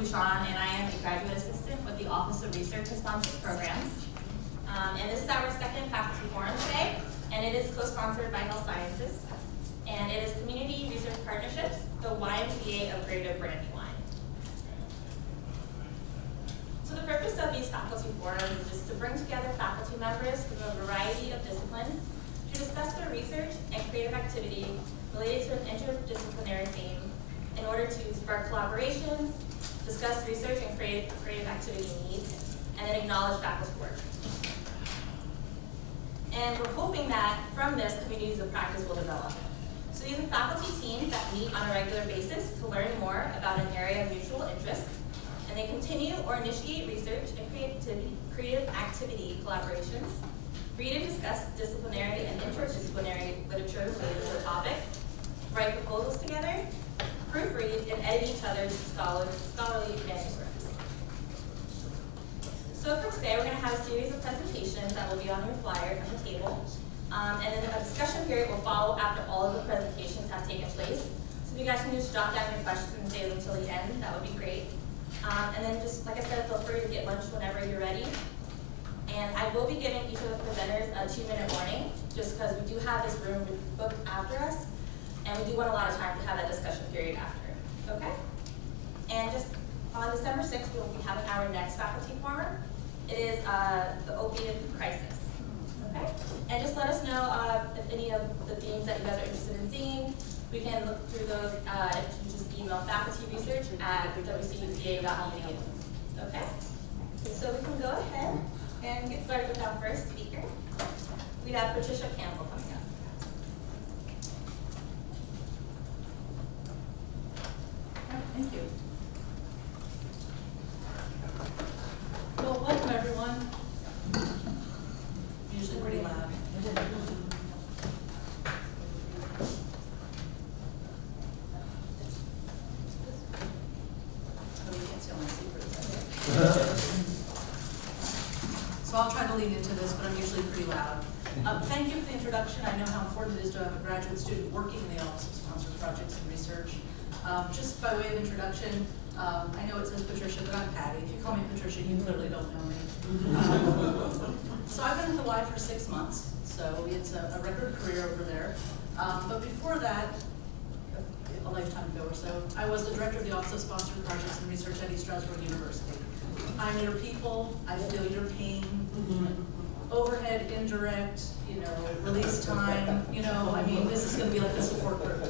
Bouchon, and I am a graduate assistant with the Office of Research and Sponsored Programs. And this is our second faculty forum today, and it is co-sponsored by Health Sciences, and it is Community Research Partnerships, the YMCA of Greater Brandywine. So the purpose of these faculty forums is just to bring together faculty members from a variety of disciplines to discuss their research and creative activity related to an interdisciplinary theme in order to spark collaborations, discuss research and creative activity needs, and then acknowledge faculty work. And we're hoping that from this, communities of practice will develop. So these are faculty teams that meet on a regular basis to learn more about an area of mutual interest, and they continue or initiate research and creative activity collaborations, read and discuss disciplinary and interdisciplinary literature related to a topic, write proposals together, proofread, and edit each other's scholarly manuscripts. So for today, we're going to have a series of presentations that will be on your flyer on the table. And then a discussion period will follow after all of the presentations have taken place. So if you guys can just jot down your questions and save them until the end, that would be great. And then just, like I said, feel free to get lunch whenever you're ready. And I will be giving each of the presenters a 2-minute warning, just because we do have this room booked after us, and we do want a lot of time to have that discussion period after, okay? And just on December 6th, we will be having our next faculty forum. It is the opiate crisis, okay? And just let us know if any of the themes that you guys are interested in seeing. We can look through those if you just email facultyresearch@wcuca.edu, okay? So we can go ahead and get started with our first speaker. We have Patricia Campbell coming up. Thank you. Well, welcome everyone. Usually pretty loud. Oh, you can't see all my secrets. So I'll try to lean into this, but I'm usually pretty loud. Thank you for the introduction. I know how important it is to have a graduate student working in the Office of Sponsored Projects and Research. Just by way of introduction, I know it says Patricia, but I'm Patty. If you call me Patricia, you clearly don't know me. So I've been at the Y for 6 months, so it's a record career over there. But before that, a lifetime ago or so, I was the director of the Office of Sponsored Projects and Research at East Stroudsburg University. I'm your people, I feel your pain, overhead, indirect, release time, I mean, this is gonna be like a support group.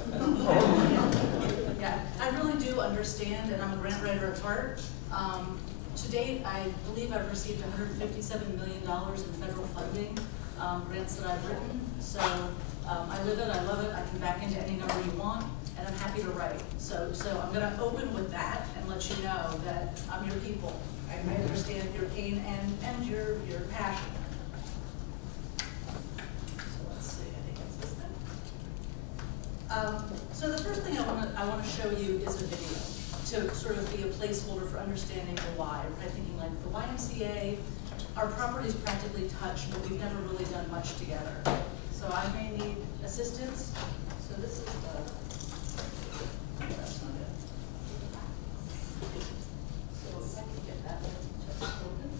Yeah, I really do understand, and I'm a grant writer at heart. To date, I believe I've received $157 million in federal funding, grants that I've written. So I live it, I love it, I can back into any number you want, and I'm happy to write. So I'm gonna open with that and let you know that I'm your people. I understand your pain and your passion. So let's see, I think it's this thing. So the first thing I want to show you is a video to sort of be a placeholder for understanding the why. Right? Thinking like the YMCA, our properties practically touch, but we've never really done much together. So I may need assistance. So this is the, that's not it. So if I can get that just open.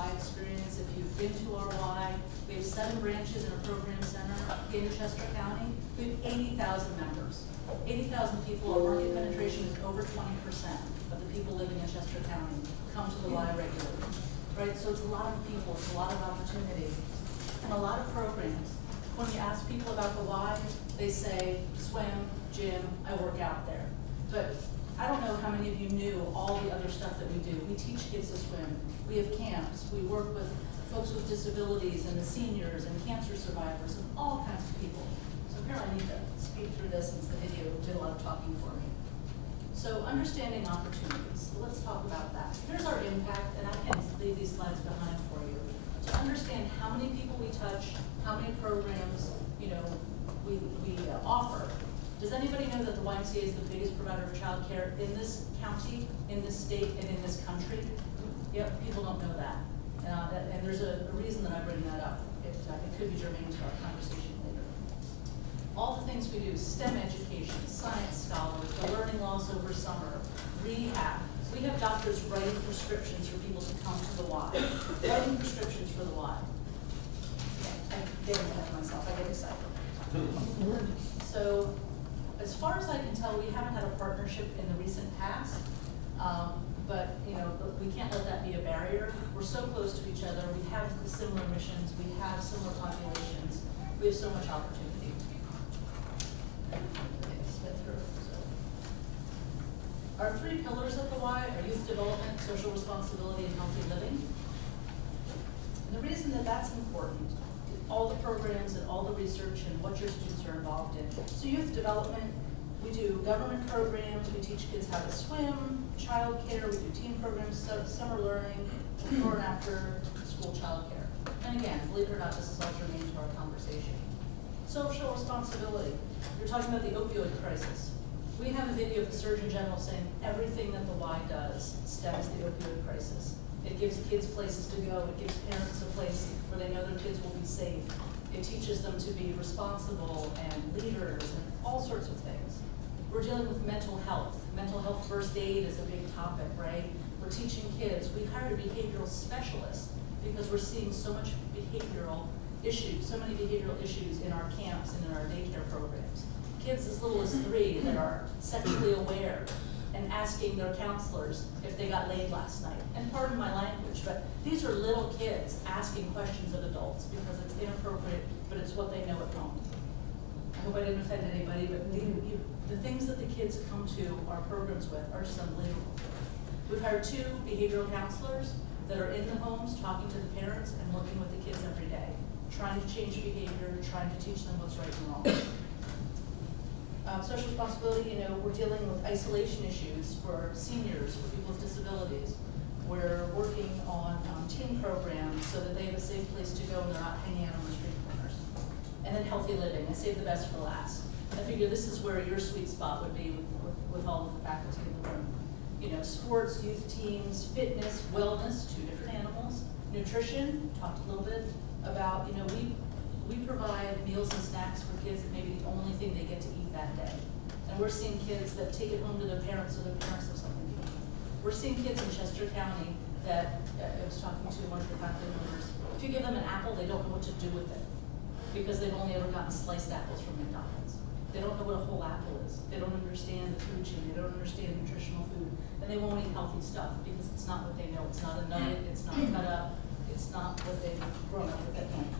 Y experience, if you've been to our Y, we have 7 branches in a program center in Chester County. We have 80,000 members. 80,000 people, our market penetration is over 20% of the people living in Chester County come to the Y regularly, right? So it's a lot of people, it's a lot of opportunity, and a lot of programs. When you ask people about the Y, they say swim, gym, I work out there. But I don't know how many of you knew all the other stuff that we do. We teach kids to swim. We have camps. We work with folks with disabilities and the seniors and cancer survivors and all kinds of people. So apparently I need to speed through this since the video did a lot of talking for me. So understanding opportunities. So let's talk about that. Here's our impact, and I can leave these slides behind for you. To understand how many people we touch, how many programs, we offer. Does anybody know that the YMCA is the biggest provider of child care in this county, in this state, and in this country? Yep, people don't know that. And there's a reason that I bring that up. It could be germane to our conversation later. All the things we do, STEM education, science scholars, the learning loss over summer, rehab. We have doctors writing prescriptions for people to come to the Y. Writing prescriptions for the Y. I'm getting ahead of myself, I get excited. So, as far as I can tell, we haven't had a partnership in the recent past, but we can't let that be a barrier. We're so close to each other. We have similar missions. We have similar populations. We have so much opportunity. Our 3 pillars of the Y are youth development, social responsibility, and healthy living. And the reason that that's important, all the programs and all the research and what your students are involved in. So youth development, we do government programs, we teach kids how to swim, child care, we do teen programs, summer learning, before and after school child care. And again, believe it or not, this is all germane to our conversation. Social responsibility. You're talking about the opioid crisis. We have a video of the Surgeon General saying everything that the Y does stems the opioid crisis. It gives kids places to go. It gives parents a place where they know their kids will be safe. It teaches them to be responsible and leaders and all sorts of things. We're dealing with mental health. Mental health first aid is a big topic, right? We're teaching kids. We hired a behavioral specialist because we're seeing so much behavioral issues, so many behavioral issues in our camps and in our daycare programs. Kids as little as 3 that are sexually aware and asking their counselors if they got laid last night. And pardon my language, but these are little kids asking questions of adults because it's inappropriate, but it's what they know at home. I hope I didn't offend anybody, but the things that the kids come to our programs with are just unbelievable. We've hired 2 behavioral counselors that are in the homes talking to the parents and working with the kids every day, trying to change behavior, trying to teach them what's right and wrong. Social responsibility, we're dealing with isolation issues for seniors, for people with disabilities. We're working on teen programs so that they have a safe place to go and they're not hanging out on the street corners. And then healthy living. I saved the best for last. I figure this is where your sweet spot would be with all of the faculty in the room. Sports, youth teams, fitness, wellness, 2 different animals. Nutrition, talked a little bit about, we provide meals and snacks for kids that maybe the only thing they get to eat that day. And we're seeing kids that take it home to their parents so their parents have something to eat. We're seeing kids in Chester County that, I was talking to one of the faculty members, if you give them an apple, they don't know what to do with it because they've only ever gotten sliced apples from McDonald's. They don't know what a whole apple is. They don't understand the food chain. They don't understand nutritional food. And they won't eat healthy stuff because it's not what they know. It's not a nugget. It's not cut up. It's not what they've grown up with at home.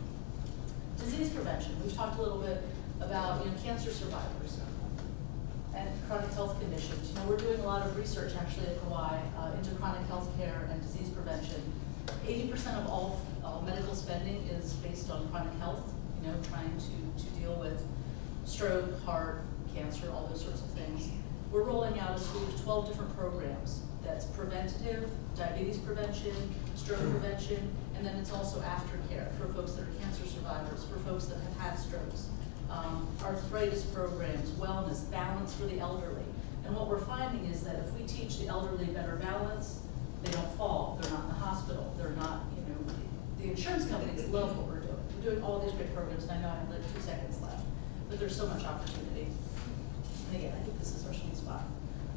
Disease prevention. We've talked a little bit about cancer survivors and chronic health conditions. We're doing a lot of research actually at the Y into chronic health care and disease prevention. 80% of all medical spending is based on chronic health, trying to deal with stroke, heart, cancer, all those sorts of things. We're rolling out a suite of 12 different programs that's preventative, diabetes prevention, stroke prevention, and then it's also aftercare for folks that are cancer survivors, for folks that have had strokes. Arthritis programs, wellness, balance for the elderly. And what we're finding is that if we teach the elderly better balance, they don't fall, they're not in the hospital, they're not, the insurance companies love what we're doing. We're doing all these great programs, and I know I have like 2 seconds left, but there's so much opportunity. And again, I think this is our sweet spot.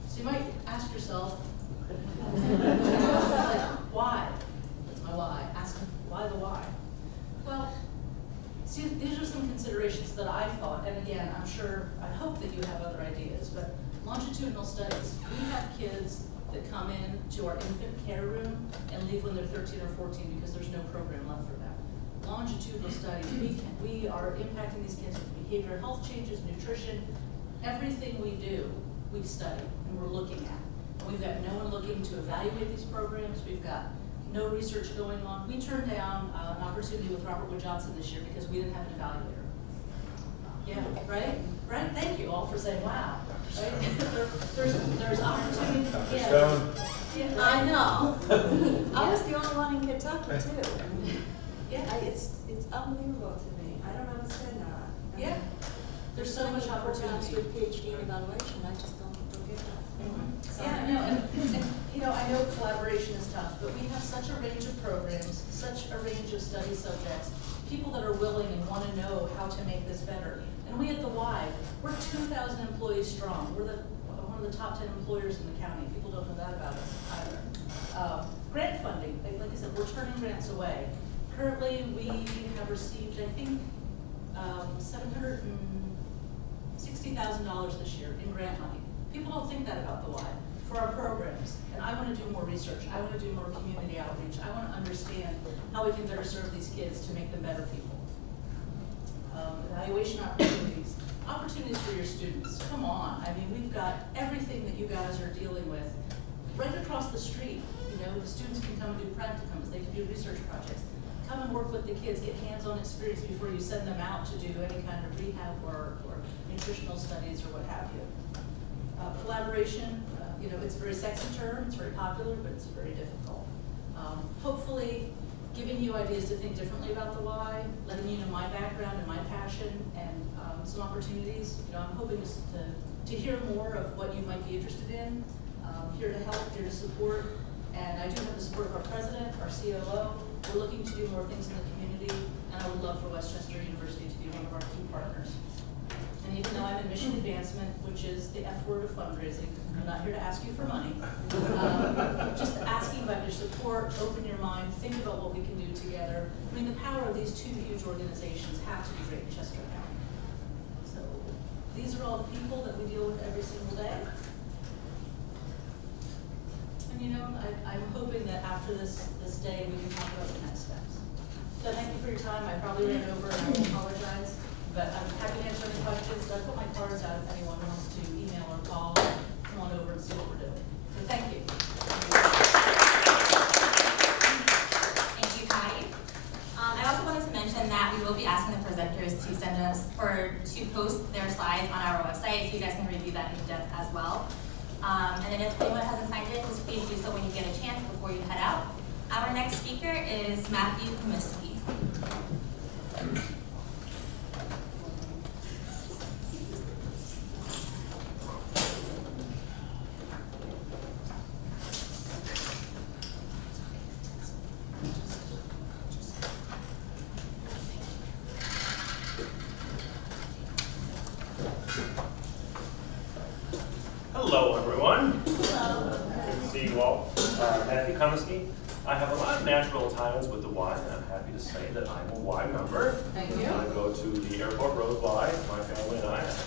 So you might ask yourself, like, why? That's my why. that I thought, and again, I'm sure, I hope that you have other ideas, but longitudinal studies. We have kids that come in to our infant care room and leave when they're 13 or 14 because there's no program left for them. Longitudinal studies, we are impacting these kids with behavioral health changes, nutrition, everything we do, we study and we're looking at. And we've got no one looking to evaluate these programs. We've got no research going on. We turned down an opportunity with Robert Wood Johnson this year because we didn't have an evaluator. Yeah, right? Right? Thank you all for saying, wow. Right? There's opportunity. Yeah. Yeah, I know. I was the only one in Kentucky too. Yeah. It's unbelievable to me. I don't understand that. Yeah. There's so much Programs opportunity. with PhD in evaluation, I just don't get that. Yeah, no, and you know, I know collaboration is tough, but we have such a range of programs, such a range of study subjects, people that are willing and want to know how to make this better. And we at the Y, we're 2,000 employees strong. We're one of the top 10 employers in the county. People don't know that about us either. Grant funding, like I said, we're turning grants away. Currently, we have received, I think, $760,000 this year in grant money. People don't think that about the Y for our programs. And I want to do more research. I want to do more community outreach. I want to understand how we can better serve these kids to make them better people. Evaluation opportunities. Opportunities for your students. Come on. I mean, we've got everything that you guys are dealing with right across the street. You know, the students can come and do practicums. They can do research projects. Come and work with the kids. Get hands-on experience before you send them out to do any kind of rehab or nutritional studies or what have you. Collaboration, you know, it's a very sexy term, it's very popular, but it's very difficult. Hopefully, giving you ideas to think differently about the Y, letting you know my background and my passion, and some opportunities. You know, I'm hoping to hear more of what you might be interested in. Here to help, here to support, and I do have the support of our president, our COO. We're looking to do more things in the community, and I would love for Westchester University to be one of our key partners. And even though I'm in mission advancement, which is the F word of fundraising, I'm not here to ask you for money. Just asking about your support, open your mind, think about what we can do together. I mean, the power of these two huge organizations have to be great in Chester County. So these are all the people that we deal with every single day. And you know, I'm hoping that after this day, we can talk about the next steps. So thank you for your time. I probably ran over and I apologize. But I'm happy to answer any questions. I put my cards out if anyone wants to email or call. Come on over and see what we're doing. So thank you. Thank you, Patty. I also wanted to mention that we will be asking the presenters to send us or to post their slides on our website so you guys can review that in depth as well. And then if anyone hasn't signed in, just please do so when you get a chance before you head out. Our next speaker is Matthew Comiskey. Hello, everyone. Hello. Good to see you all. Matthew Comiskey. I have a lot of natural ties with the Y, and I'm happy to say that I'm a Y member. Thank you. I go to the Airport Road Y. My family and I have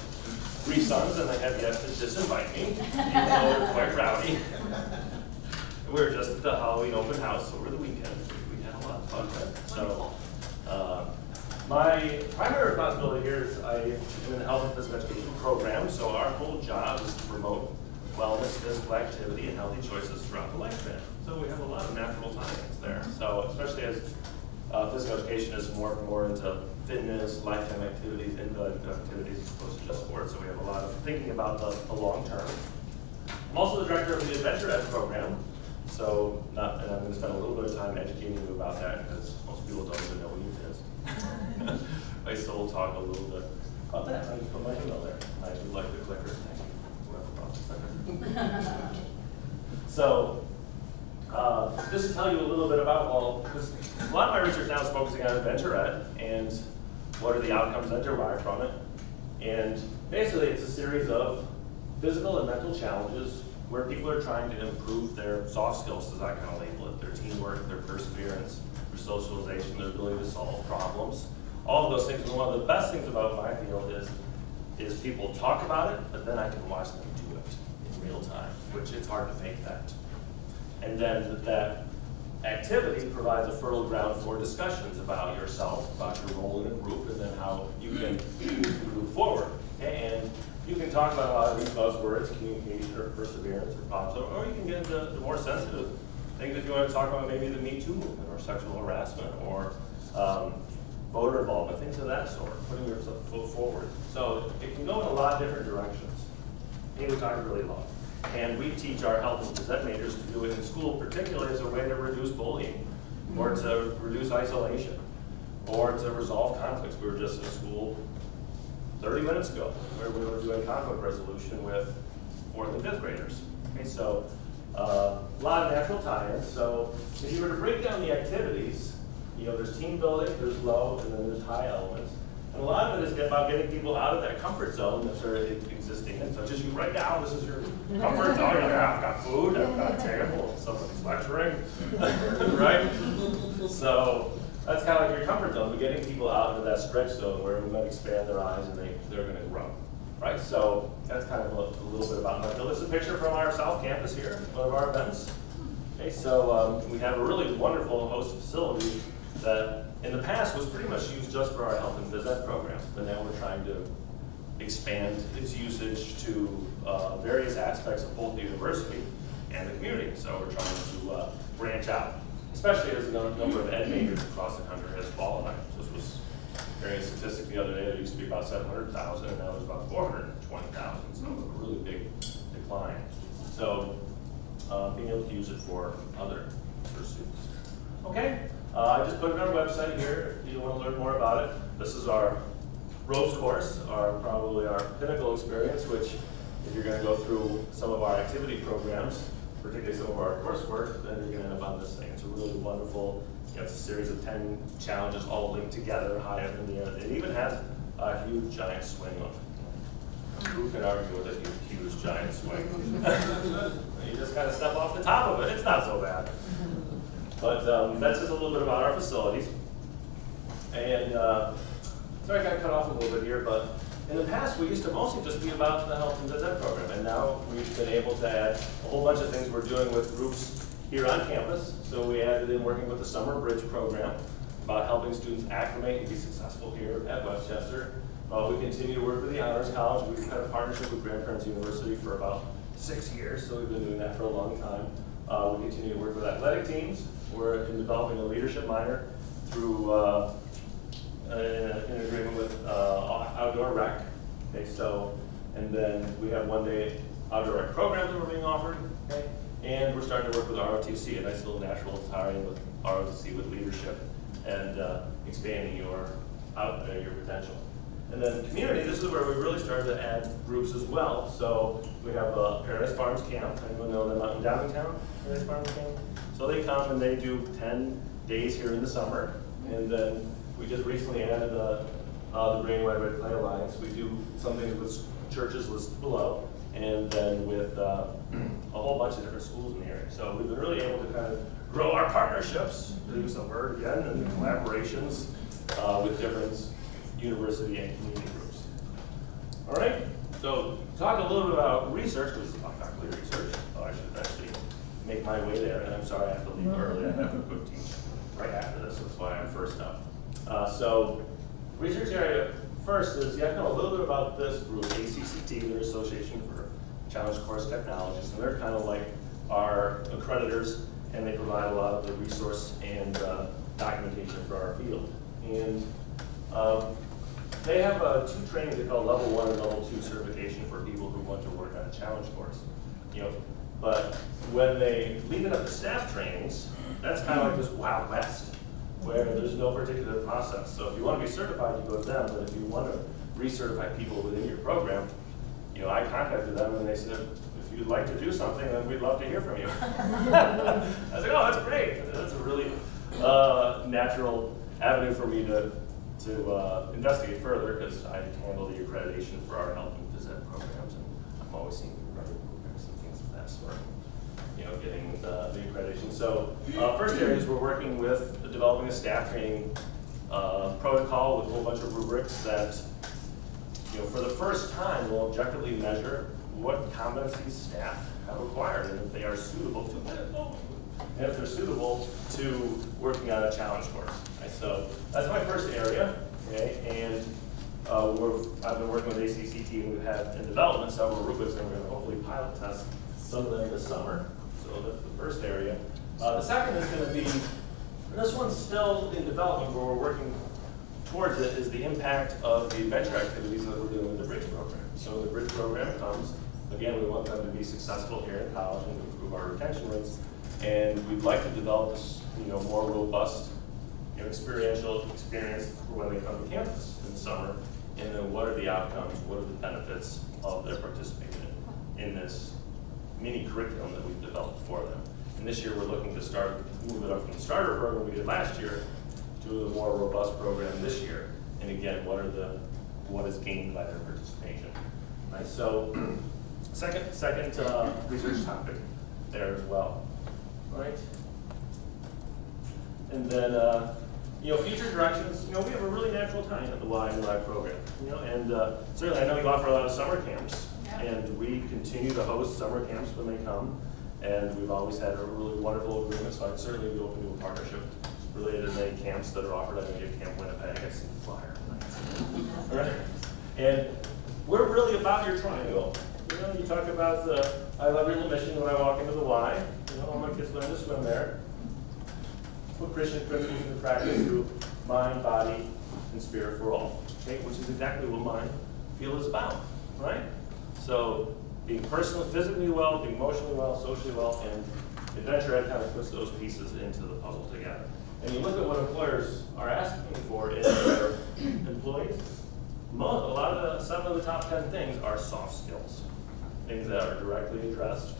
3 sons, and they have yet to disinvite me, even though they're quite rowdy. We were just at the Halloween open house over the weekend, which we had a lot of fun with. So, my primary responsibility here is I am in the health and physical education program, so our whole job is to promote wellness, physical activity, and healthy choices throughout the lifespan. So we have a lot of natural tie-ins there. So especially as physical education is more and more into fitness, lifetime activities, invalid activities as opposed to just sports. So we have a lot of thinking about the long term. I'm also the director of the Adventure Ed program. So and I'm going to spend a little bit of time educating you about that because most people don't even know what it is. I still will talk a little bit about that. I just put my email there. I do like the clicker. Thank you. Whoever brought the clicker. So, just to tell you a little bit about, well, because a lot of my research now is focusing on Adventure Ed and what are the outcomes that derive from it. And basically, it's a series of physical and mental challenges where people are trying to improve their soft skills, as I kind of label it, their teamwork, their perseverance, their socialization, their ability to solve problems, all of those things. And one of the best things about my field is people talk about it, but then I can watch them do it in real time, which it's hard to fake that. And then that activity provides a fertile ground for discussions about yourself, about your role in a group, and then how you can move the group forward. Okay? And you can talk about a lot of these buzzwords, communication or perseverance or problem solving, or you can get into the more sensitive things if you want to talk about maybe the Me Too movement or sexual harassment or voter involvement, things of that sort, putting yourself forward. So it can go in a lot of different directions, which I really love. And we teach our health and phys ed majors to do it in school, particularly as a way to reduce bullying, or to reduce isolation, or to resolve conflicts. We were just in school 30 minutes ago where we were doing conflict resolution with 4th and 5th graders. Okay, so a lot of natural tie-ins. So if you were to break down the activities, there's team building, there's low, and then there's high elements. And a lot of it is about getting people out of that comfort zone that they're existing in. So just you right now, this is your comfort zone. You're like, I've got food, I've got a table, someone's lecturing, right? So that's kind of like your comfort zone, but getting people out into that stretch zone where we might expand their eyes and they're going to grow, right? So that's kind of a little bit about my field. This is a picture from our South Campus here, one of our events. Okay, so we have a really wonderful host facility that in the past was pretty much used just for our health and phys ed program, but now we're trying to expand its usage to various aspects of both the university and the community. So we're trying to branch out, especially as the number of ed majors across the country has fallen. So this was hearing a statistic the other day, there used to be about 700,000, and now there's about 420,000, so a really big decline. So being able to use it for other pursuits. Okay. I just put it on our website here if you want to learn more about it. This is our ropes course, probably our pinnacle experience, which if you're going to go through some of our activity programs, particularly some of our coursework, then you're going to end up on this thing. It's a really wonderful, it's a series of 10 challenges all linked together, high up in the air. It even has a huge giant swing on it. Who can argue with a huge giant swing? You just kind of step off the top of it. It's not so bad. But that's just a little bit about our facilities. And sorry I got cut off a little bit here, but in the past we used to mostly just be about the health and phys ed program, and now we've been able to add a whole bunch of things we're doing with groups here on campus. So we added in working with the Summer Bridge program about helping students acclimate and be successful here at Westchester. We continue to work with the Honors College. We've had a partnership with Grandparents University for about 6 years, so we've been doing that for a long time. We continue to work with athletic teams. We're in developing a leadership minor through in agreement with Outdoor Rec. Okay, so, and then we have one-day outdoor rec programs that we're being offered. Okay, and we're starting to work with ROTC, a nice little natural tie-in with ROTC with leadership and expanding your potential. And then community, this is where we really started to add groups as well. So we have Paradise Farms Camp. Anyone know them out in Downingtown? Paradise Farms Camp? So they come and they do 10 days here in the summer. And then we just recently added the Green White Red Clay Alliance. We do something with churches listed below, and then with a whole bunch of different schools in the area. So we've been really able to kind of grow our partnerships, to use the word again, and collaborations with different university and community groups. All right, so talk a little bit about research, because it's about faculty research. I should actually make my way there, and I'm sorry I have to leave early. I have a quick teach right after this, that's why I'm first up. So research area first is you have to know a little bit about this group, ACCT, their Association for Challenge Course Technologists, and they're kind of like our accreditors, and they provide a lot of the resource and documentation for our field. And they have 2 trainings they call Level 1 and Level 2 certification for people who want to work on a challenge course. But when they leave it up to staff trainings, that's kind of like this Wild West, where there's no particular process. So if you want to be certified, you go to them, but if you want to recertify people within your program, I contacted them and they said, if you'd like to do something, then we'd love to hear from you. I was like, oh, that's great. That's a really natural avenue for me to investigate further, because I handle the accreditation for our health and phys ed programs, and I'm always seeing running programs and things of that sort, getting the accreditation. So first areas we're working with developing a staff training protocol with a whole bunch of rubrics that, you know, for the first time will objectively measure what competencies staff have acquired and if they are suitable to and if they're suitable to working on a challenge course. Okay, so that's my first area, okay, and I've been working with ACCT and we've had in development several rubrics and we're going to hopefully pilot test some of them this summer. So that's the first area. The second is going to be, and this one's still in development, but we're working towards it, is the impact of the adventure activities that we're doing with the Bridge program. So the Bridge program comes, again, we want them to be successful here in college and improve our retention rates. And we'd like to develop this, you know, more robust, you know, experiential experience for when they come to campus in the summer. And then what are the outcomes, what are the benefits of their participation in this mini curriculum that we've developed for them. And this year we're looking to move it up from the starter program we did last year to a more robust program this year. And again, what is gained by their participation. Right? So second research topic there as well. Right? And then you know, future directions, you know, we have a really natural tie in the Y and Y program. You know, and certainly I know you offer a lot of summer camps. Yeah. And we continue to host summer camps when they come. And we've always had a really wonderful agreement, so I'd certainly be open to a partnership related to many camps that are offered. I know you have Camp Winnipeg, I see the flyer. Right? And we're really about your triangle. You know, you talk about the I love your little mission when I walk into the Y. You know, all my kids learn to swim there. Put Christian principles into practice through mind, body, and spirit for all. Okay, which is exactly what Mind Feel is about, right? So being personally, physically well, being emotionally well, socially well, and Adventure Ed kind of puts those pieces into the puzzle together. And you look at what employers are asking for in their employees, a lot of some of the top 10 things are soft skills, things that are directly addressed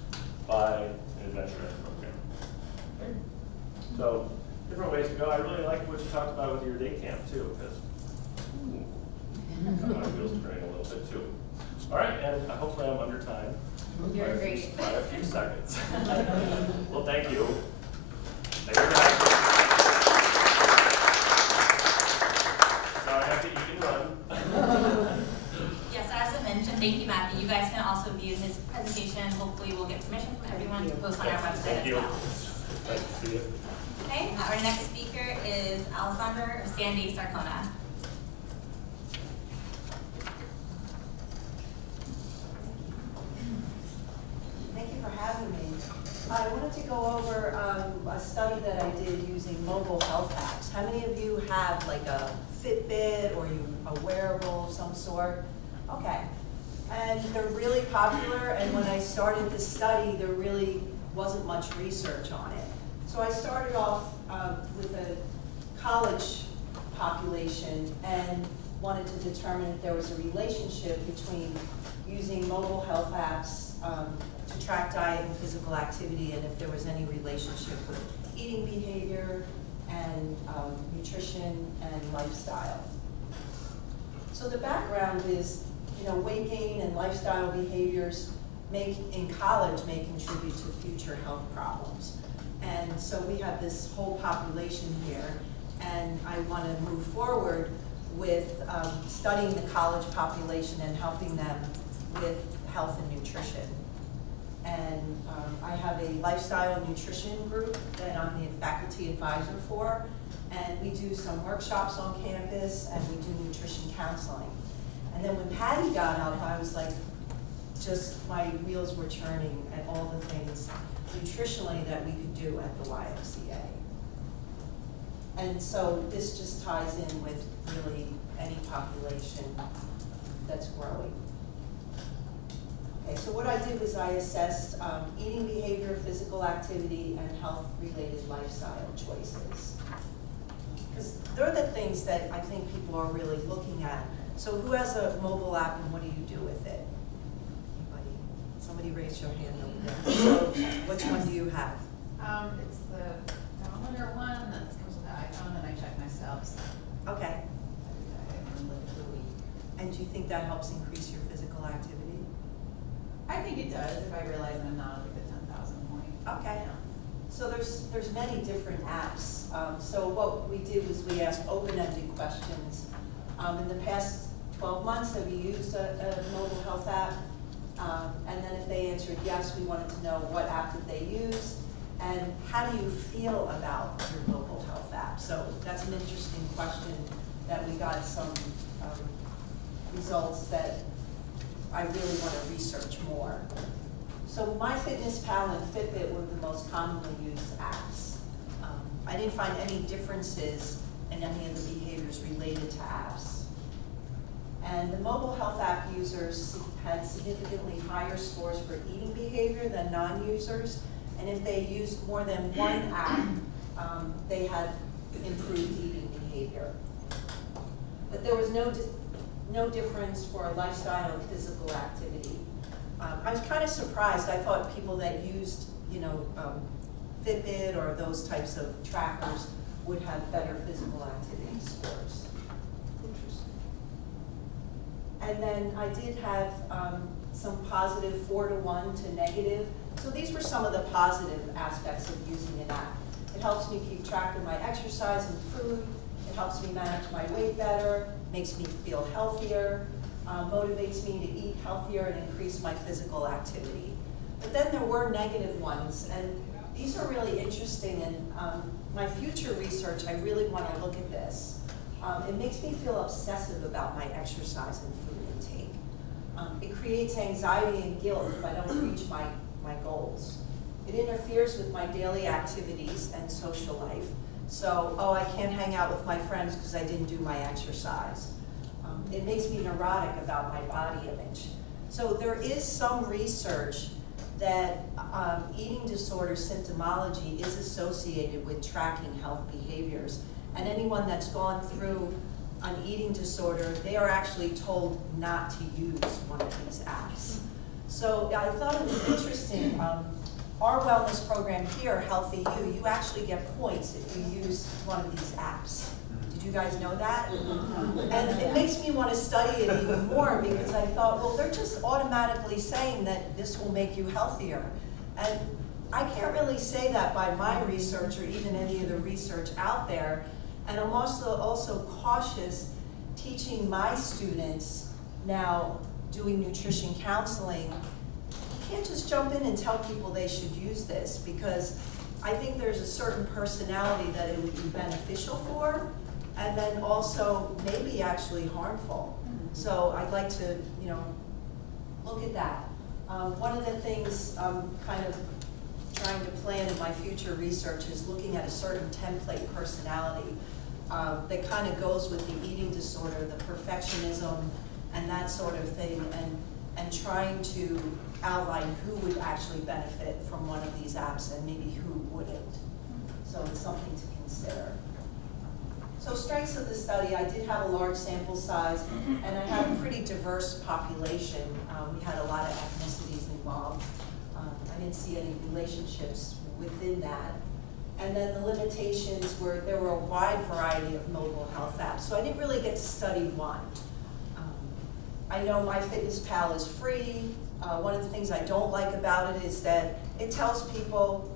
by an Adventure Ed program. Okay? So different ways to go. I really like what you talked about with your day camp too, because my wheels turning a little bit too. All right, and hopefully I'm under time. You're great. By a few seconds. Well, thank you. Thank you guys. Sorry, I think you can run. Yes, as I mentioned, thank you, Matthew. You guys can also view his presentation. Hopefully we'll get permission from everyone to post on our website as well. Thank you. See you. Okay, our next speaker is Alessandra Sandy Sarcona. Thank you for having me. I wanted to go over a study that I did using mobile health apps. How many of you have like a Fitbit or a wearable of some sort? Okay. And they're really popular, and when I started this study, there really wasn't much research on it. So I started off with a college population and wanted to determine if there was a relationship between using mobile health apps to track diet and physical activity, and if there was any relationship with eating behavior and nutrition and lifestyle. So the background is, you know, weight gain and lifestyle behaviors in college may contribute to future health problems. And so we have this whole population here, and I want to move forward with studying the college population and helping them with health and nutrition. And I have a lifestyle and nutrition group that I'm the faculty advisor for, and we do some workshops on campus, and we do nutrition counseling. And then when Patty got up, I was like, my wheels were churning at all the things nutritionally that we could do at the YMCA. And so this just ties in with really any population that's growing. Okay, so what I did was I assessed eating behavior, physical activity, and health-related lifestyle choices. Because they're the things that I think people are really looking at. So who has a mobile app and what do you do with it? Anybody? Somebody raise your hand over there. So which one do you have? It's the thermometer one that comes with the iPhone, and I check my steps. Okay. Every week. And do you think that helps increase your physical activity? I think it does if I realize I'm not at like the 10,000 point. Okay. Yeah. So there's many different apps. So what we did was we asked open-ended questions. In the past 12 months, have you used a mobile health app? And then if they answered yes, we wanted to know what app did they use, and how do you feel about your mobile health app? So that's an interesting question that we got some results that I really want to research more. So MyFitnessPal and Fitbit were the most commonly used apps. I didn't find any differences in any of the behaviors related to apps. And the mobile health app users had significantly higher scores for eating behavior than non-users. And if they used more than one app, they had improved eating behavior. But there was no difference for lifestyle and physical activity. I was kind of surprised. I thought people that used, Fitbit or those types of trackers would have better physical activity scores. Interesting. And then I did have some positive 4-to-1 to negative. So these were some of the positive aspects of using an app. It helps me keep track of my exercise and food. It helps me manage my weight better, makes me feel healthier, motivates me to eat healthier and increase my physical activity. But then there were negative ones, and these are really interesting. And my future research, I really want to look at this. It makes me feel obsessive about my exercise and food intake. It creates anxiety and guilt if I don't reach my goals. It interferes with my daily activities and social life. So, I can't hang out with my friends because I didn't do my exercise. It makes me neurotic about my body image. So there is some research that eating disorder symptomology is associated with tracking health behaviors. And anyone that's gone through an eating disorder, they are actually told not to use one of these apps. So I thought it was interesting. Our wellness program here, Healthy you actually get points if you use one of these apps. Did you guys know that? And it makes me want to study it even more because I thought, well, they're just automatically saying that this will make you healthier. And I can't really say that by my research or even any of the research out there. And I'm also cautious teaching my students now doing nutrition counseling. You can't just jump in and tell people they should use this because I think there's a certain personality that it would be beneficial for, and then also maybe actually harmful. So I'd like to, look at that. One of the things I'm kind of trying to plan in my future research is looking at a certain template personality that kind of goes with the eating disorder, the perfectionism, and that sort of thing, and trying to outline who would actually benefit from one of these apps and maybe who wouldn't. So it's something to consider. So strengths of the study, I did have a large sample size, and I had a pretty diverse population. We had a lot of ethnicities involved. I didn't see any relationships within that. And then the limitations were, there were a wide variety of mobile health apps, so I didn't really get to study one. I know MyFitnessPal is free. One of the things I don't like about it is that it tells people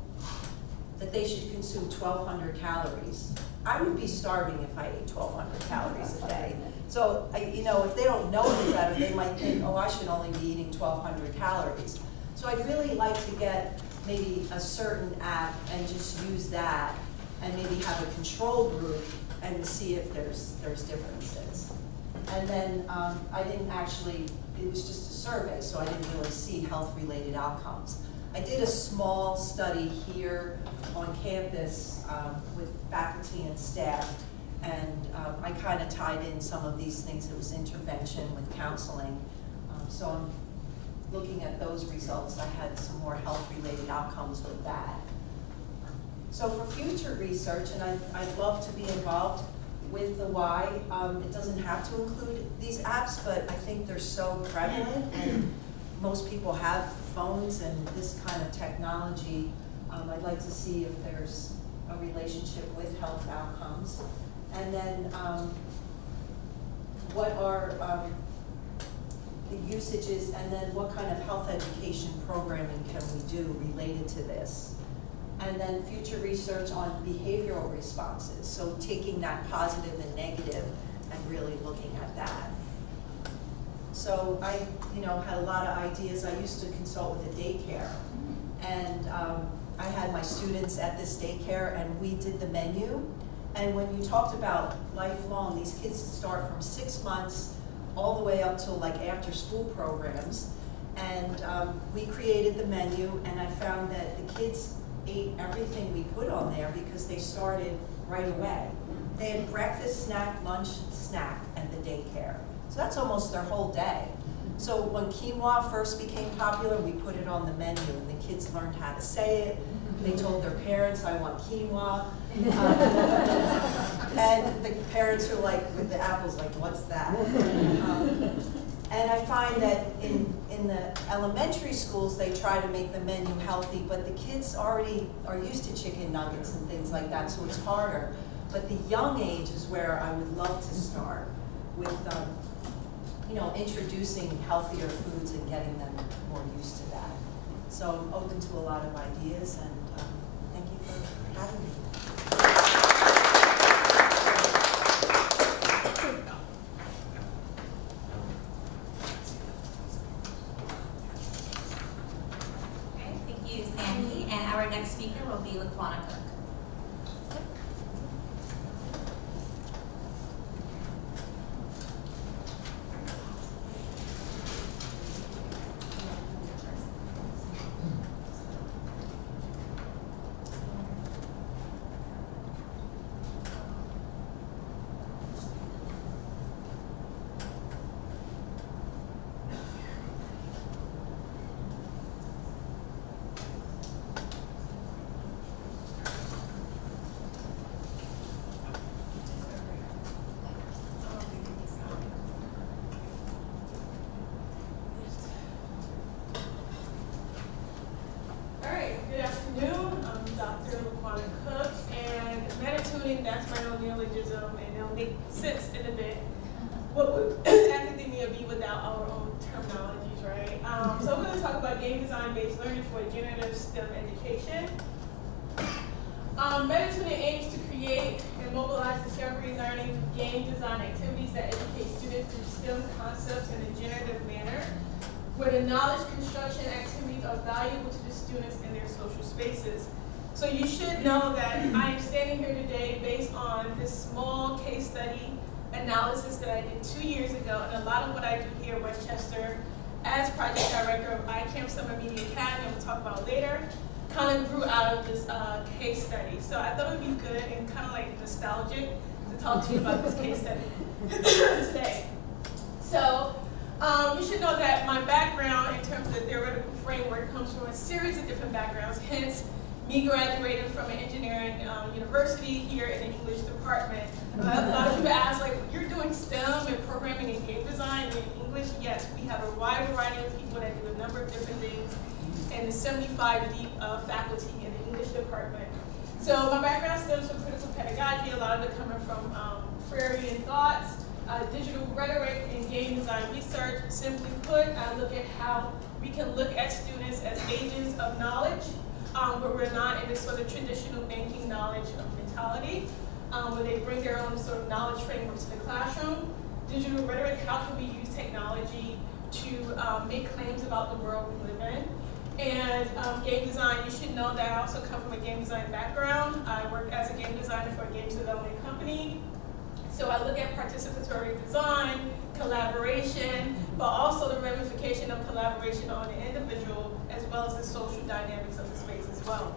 that they should consume 1,200 calories. I would be starving if I ate 1,200 calories a day. So, if they don't know any better, they might think, I should only be eating 1,200 calories. So I'd really like to get maybe a certain app and just use that and maybe have a control group and see if there's differences. And then I didn't actually, it was just a survey, so I didn't really see health-related outcomes. I did a small study here on campus with faculty and staff, and I kind of tied in some of these things. It was intervention with counseling. So I'm looking at those results. I had some more health-related outcomes with that. So for future research, and I'd love to be involved with the Y, it doesn't have to include these apps, but I think they're so prevalent, and most people have phones and this kind of technology. I'd like to see if there's a relationship with health outcomes. And then what are the usages, and then what kind of health education programming can we do related to this? and then future research on behavioral responses. So taking that positive and negative and really looking at that. So I, had a lot of ideas. I used to consult with a daycare, and I had my students at this daycare, and we did the menu. And when you talked about lifelong, these kids start from 6 months all the way up to like after school programs. And we created the menu, and I found that the kids ate everything we put on there because they started right away. They had breakfast, snack, lunch, snack at the daycare. So that's almost their whole day. So when quinoa first became popular, we put it on the menu, and the kids learned how to say it. They told their parents, I want quinoa. And the parents were like, with the apples, like, what's that? And I find that in the elementary schools, they try to make the menu healthy, but the kids already are used to chicken nuggets and things like that, so it's harder. But the young age is where I would love to start with, introducing healthier foods and getting them more used to that. So I'm open to a lot of ideas, and thank you for having me. Okay, thank you, Sandy. And our next speaker will be Laquana Cook. That's my own neologism, and it'll make sense in a bit. What would academia be without our own terminologies, right? So I'm going to talk about game design-based learning for generative STEM education. MetaTuning aims to create and mobilize discovery learning game design activities that educate students through STEM concepts in a generative manner, where the knowledge construction activities are valuable to the students in their social spaces. So you should know that I am standing here today based on this small case study analysis that I did 2 years ago, and a lot of what I do here at Westchester as project director of iCamp Summer Media Academy, we'll talk about later, kind of grew out of this case study. So I thought it would be good and kind of like nostalgic to talk to you about this case study today. So you should know that my background in terms of the theoretical framework comes from a series of different backgrounds, hence me graduating from an engineering university here in the English department. A lot of people ask, like, you're doing STEM and programming and game design in English? Yes, we have a wide variety of people that do a number of different things, and the 75 deep faculty in the English department. So my background stems from critical pedagogy, a lot of it coming from Freudian thoughts, digital rhetoric, and game design research. Simply put, I look at how we can look at students as agents of knowledge, where we're not in this sort of traditional banking knowledge mentality, where they bring their own sort of knowledge framework to the classroom. Digital rhetoric, how can we use technology to make claims about the world we live in? And game design, you should know that I also come from a game design background. I work as a game designer for a games development company. So I look at participatory design, collaboration, but also the ramification of collaboration on the individual, as well as the social dynamics of the space as well.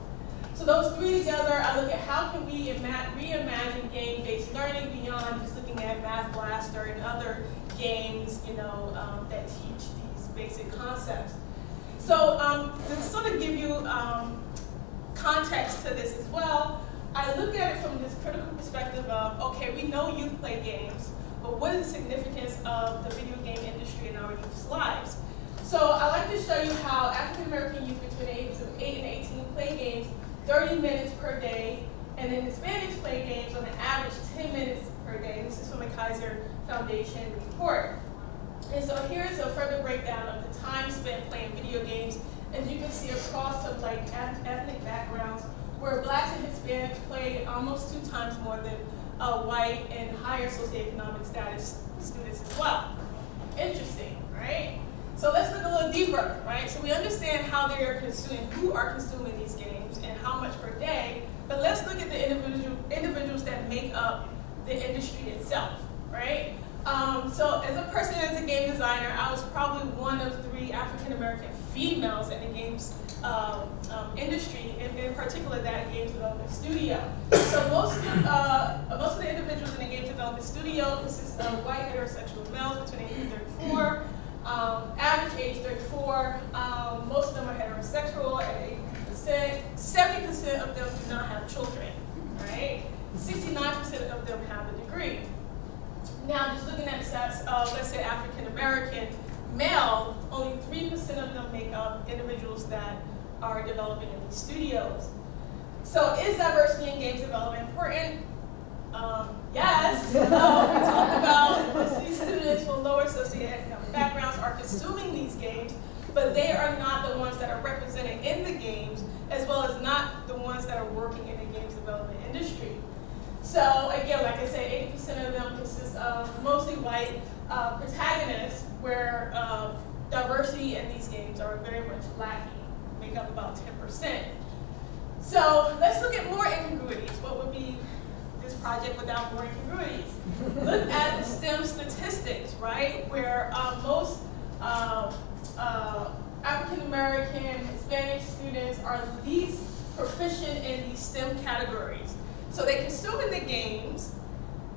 So those three together, I look at how can we reimagine game-based learning beyond just looking at Math Blaster and other games, that teach these basic concepts. So to sort of give you context to this as well, I look at it from this critical perspective of, okay, we know youth play games, but what is the significance of the video game industry in our youth's lives? So I like to show you how African American youth between the ages of 8 and 18 play games 30 minutes per day, and then Hispanics play games on an average 10 minutes per day. This is from a Kaiser Foundation report. And so here's a further breakdown of the time spent playing video games, as you can see across some ethnic backgrounds, where Blacks and Hispanics play almost 2 times more than white and higher socioeconomic status students as well. Interesting, right? So let's look a little deeper, right? So we understand how they are consuming, who are consuming these games and how much per day, but let's look at the individuals that make up the industry itself, right? So as a person, as a game designer, I was probably one of 3 African-American females in the games industry, and in particular that games development studio. So most of the individuals in the games development studio consist of white heterosexual males between 18 and 34, average age 34. Most of them are heterosexual at 80%. 70% of them do not have children, right? 69% of them have a degree. Now, just looking at stats of, let's say, African American male, only 3% of them make up individuals that are developing in these studios. So is diversity in games development important? Yes. We talked about these students from lower socioeconomic backgrounds are consuming these games, but they are not the ones that are represented in the games, as well as not the ones that are working in the games development industry. So again, like I said, 80% of them consist of mostly white protagonists, where diversity in these games are very much lacking, make up about 10%. So let's look at more incongruities. What would be this project without more incongruities? Look at the STEM statistics, right? Where most African American, Hispanic students are least proficient in these STEM categories. So they consume in the games,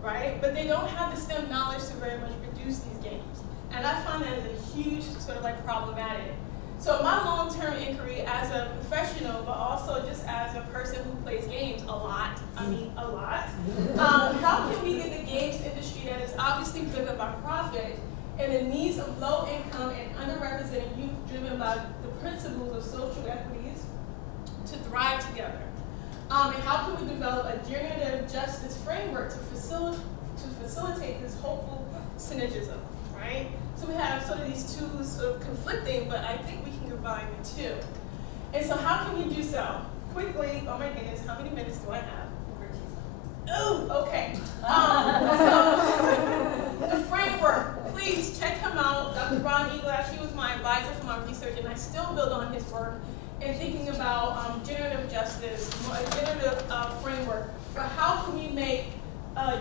right? But they don't have the STEM knowledge to very much produce these games. And I find that as a huge sort of like problematic. So my long-term inquiry as a professional, but also just as a person who plays games a lot, how can we get the games industry that is obviously driven by profit and the needs of low-income and underrepresented youth driven by the principles of social equities to thrive together? And how can we develop a generative justice framework to facilitate this hopeful synergism, right? So we have sort of these two sort of conflicting, but I think we can combine the two. And so how can we do so? Quickly, oh my goodness, how many minutes do I have? Oh, okay. So the framework, please check him out. Dr. Ron Eagle actually was my advisor for my research, and I still build on his work in thinking about generative justice, a generative framework for how can we make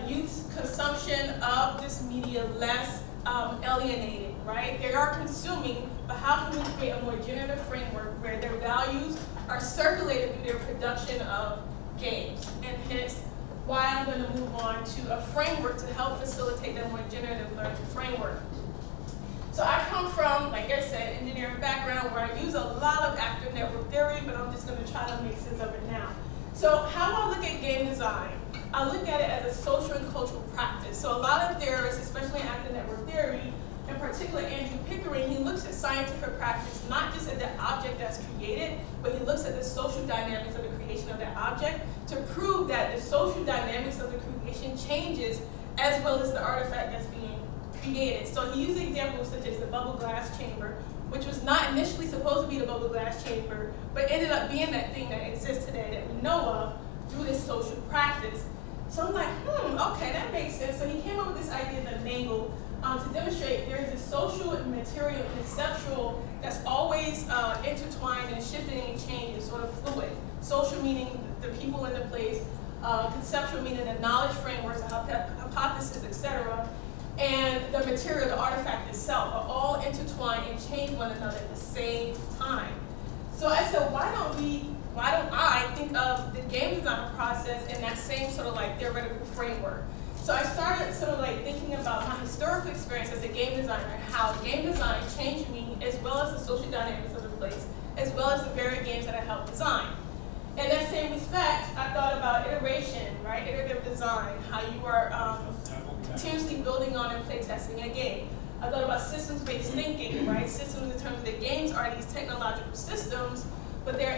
youth's consumption of this media less alienated, right? They are consuming, but how can we create a more generative framework where their values are circulated through their production of games? And hence, why I'm going to move on to a framework to help facilitate that more generative learning framework. So I come from, like I said, engineering background where I use a lot of active network theory, but I'm just going to try to make sense of it now. So how do I look at game design? I look at it as a social and cultural practice. So a lot of theorists, especially in active network theory, in particular Andrew Pickering, he looks at scientific practice not just at the object that's created, but he looks at the social dynamics of the creation of that object to prove that the social dynamics of the creation changes as well as the artifact that's being created. So he used examples such as the bubble glass chamber, which was not initially supposed to be the bubble glass chamber, but ended up being that thing that exists today that we know of through this social practice. So I'm like, okay, that makes sense. So he came up with this idea of the mangle to demonstrate there is a social and material conceptual that's always intertwined and shifting and changing, sort of fluid. Social meaning the people in the place, conceptual meaning the knowledge frameworks, the hypothesis, etc., and the material, the artifact itself, are all intertwined and change one another at the same time. So I said, why don't I think of the game design process in that same sort of like theoretical framework? So I started sort of like thinking about my historical experience as a game designer, how game design changed me as well as the social dynamics of the place, as well as the very games that I helped design. In that same respect, I thought about iteration, right? Iterative design, how you are continuously building on and play testing a game. I thought about systems-based thinking, right? Systems in terms of the games are these technological systems, but they're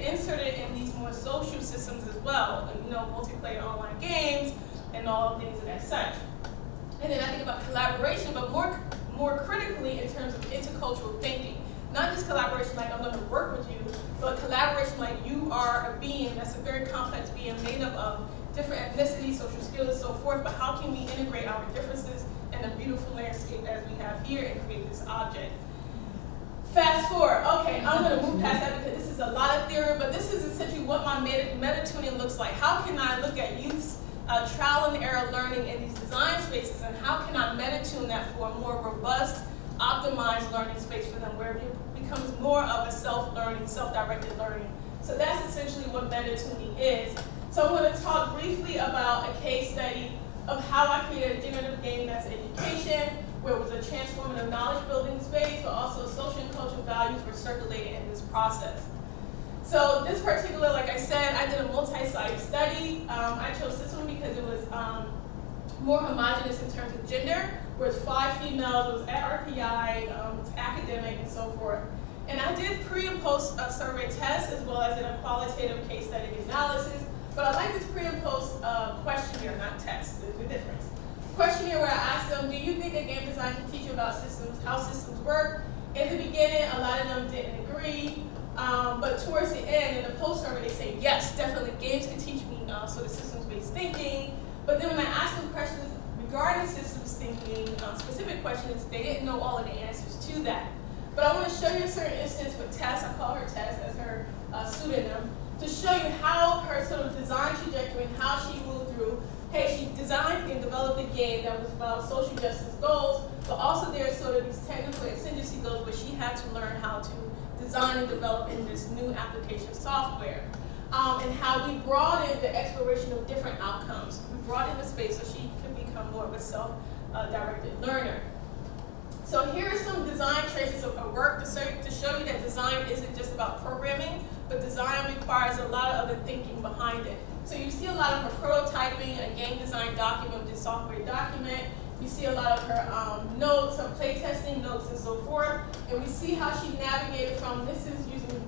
inserted in these more social systems as well. You know, multiplayer online games and all things of that such. And then I think about collaboration, but more critically in terms of intercultural thinking. Not just collaboration like I'm going to work with you, but collaboration, like you are a being that's a very complex being made up of different ethnicities, social skills, and so forth, but how can we integrate our differences in a beautiful landscape as we have here and create this object? Fast forward, okay, I'm gonna move past that because this is a lot of theory, but this is essentially what my meta-tuning looks like. How can I look at youth's trial and error learning in these design spaces, and how can I meta-tune that for a more robust, optimized learning space for them, where it becomes more of a self-learning, self-directed learning. So that's essentially what meta-tuning is. So I'm gonna talk briefly about a case study of how I created a generative game that's education, where it was a transformative knowledge building space, but also social and cultural values were circulated in this process. So this particular, like I said, I did a multi-site study. I chose this one because it was more homogenous in terms of gender, where it's 5 females, it was at RPI, it's academic and so forth. And I did pre and post survey tests as well as in a qualitative case study analysis, but I like this pre and post questionnaire, not test, there's a difference. Questionnaire where I asked them, do you think that game design can teach you about systems, how systems work? In the beginning, a lot of them didn't agree, but towards the end, in the post survey, they say, yes, definitely, games can teach me sort of systems-based thinking. But then when I asked them questions regarding systems thinking, specific questions, they didn't know all of the answers to that. But I want to show you a certain instance with Tess, I call her Tess as her pseudonym, to show you how her sort of design trajectory and how she moved through. Hey, she designed and developed a game that was about social justice goals, but also there's sort of these technical exigency goals where she had to learn how to design and develop in this new application software. And how we brought in the exploration of different outcomes. We brought in the space so she could become more of a self-directed learner. So here are some design traces of her work to show you that design isn't just about programming, but design requires a lot of other thinking behind it. So you see a lot of her prototyping, a game design document, which is a software document. You see a lot of her notes, her playtesting notes, and so forth. And we see how she navigated from, this is using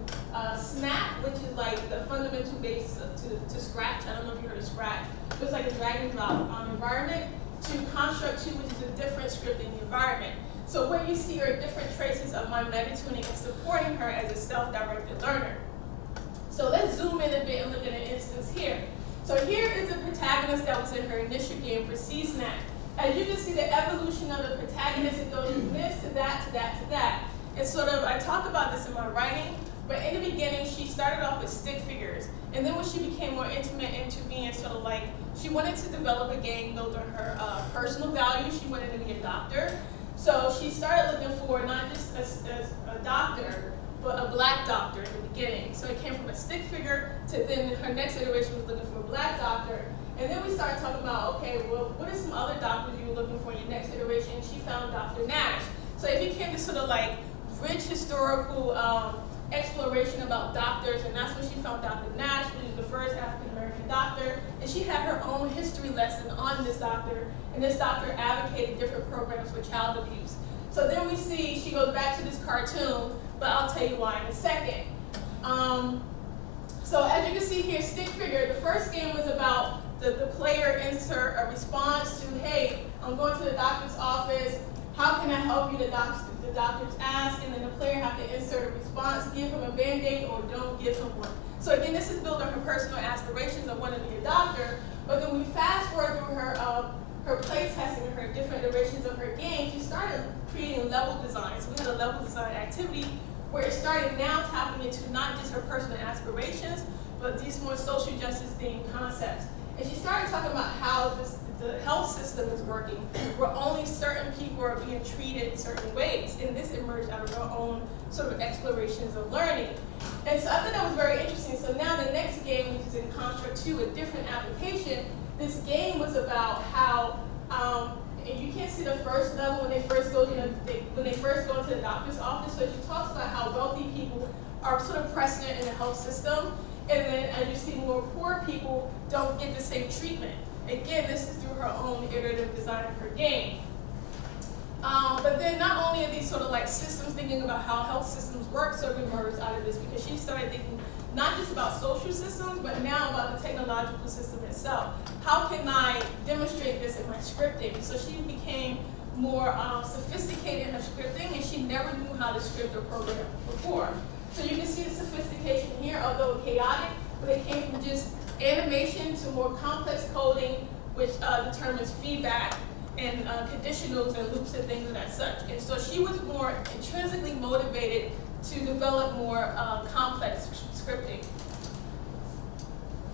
Snap, which is like the fundamental base to Scratch. I don't know if you heard of Scratch. It was like a drag and drop environment, to Construct 2, which is a different scripting environment. So what you see are different traces of my meta-tuning and supporting her as a self-directed learner. So let's zoom in a bit and look at an instance here. So here is the protagonist that was in her initial game for CSNAP. As you can see, the evolution of the protagonist, it goes from this to that to that to that. And sort of, I talk about this in my writing, but in the beginning, she started off with stick figures. And then when she became more intimate into being sort of like, she wanted to develop a game built on her personal values. She wanted to be a doctor. So she started looking for not just a doctor, but a black doctor in the beginning. So it came from a stick figure to then her next iteration was looking for a black doctor. And then we started talking about, okay, well, what are some other doctors you were looking for in your next iteration? She found Dr. Nash. So it became this sort of like rich historical exploration about doctors, and that's when she found Dr. Nash, which is the first African-American doctor. And she had her own history lesson on this doctor, and this doctor advocated different programs for child abuse. So then we see she goes back to this cartoon, but I'll tell you why in a second. So as you can see here, stick figure, the first game was about the player insert a response to, hey, I'm going to the doctor's office, how can I help you, the doctor's ask, and then the player have to insert a response, give him a Band-Aid or don't give him one. So again, this is built on her personal aspirations of wanting to be a doctor, but then we fast forward through her play testing and her different iterations of her game, she started creating level design. So we had a level design activity where it started now tapping into not just her personal aspirations, but these more social justice themed concepts. And she started talking about how the health system is working, where only certain people are being treated in certain ways. And this emerged out of her own sort of explorations of learning. And so I thought that was very interesting. So now the next game, which is in Construct 2, a different application, this game was about how, and you can't see the first level when they first go into the doctor's office. So she talks about how wealthy people are sort of precedent in the health system. And then as you see, more poor people don't get the same treatment. Again, this is through her own iterative design of her game. But then not only are these sort of like systems, thinking about how health systems work sort of emerged out of this, because she started thinking not just about social systems, but now about the technological system itself. How can I demonstrate this in my scripting? So she became more sophisticated in her scripting, and she never knew how to script a program before. So you can see the sophistication here, although chaotic, but it came from just animation to more complex coding, which determines feedback and conditionals and loops and things of that such. And so she was more intrinsically motivated to develop more complex scripting.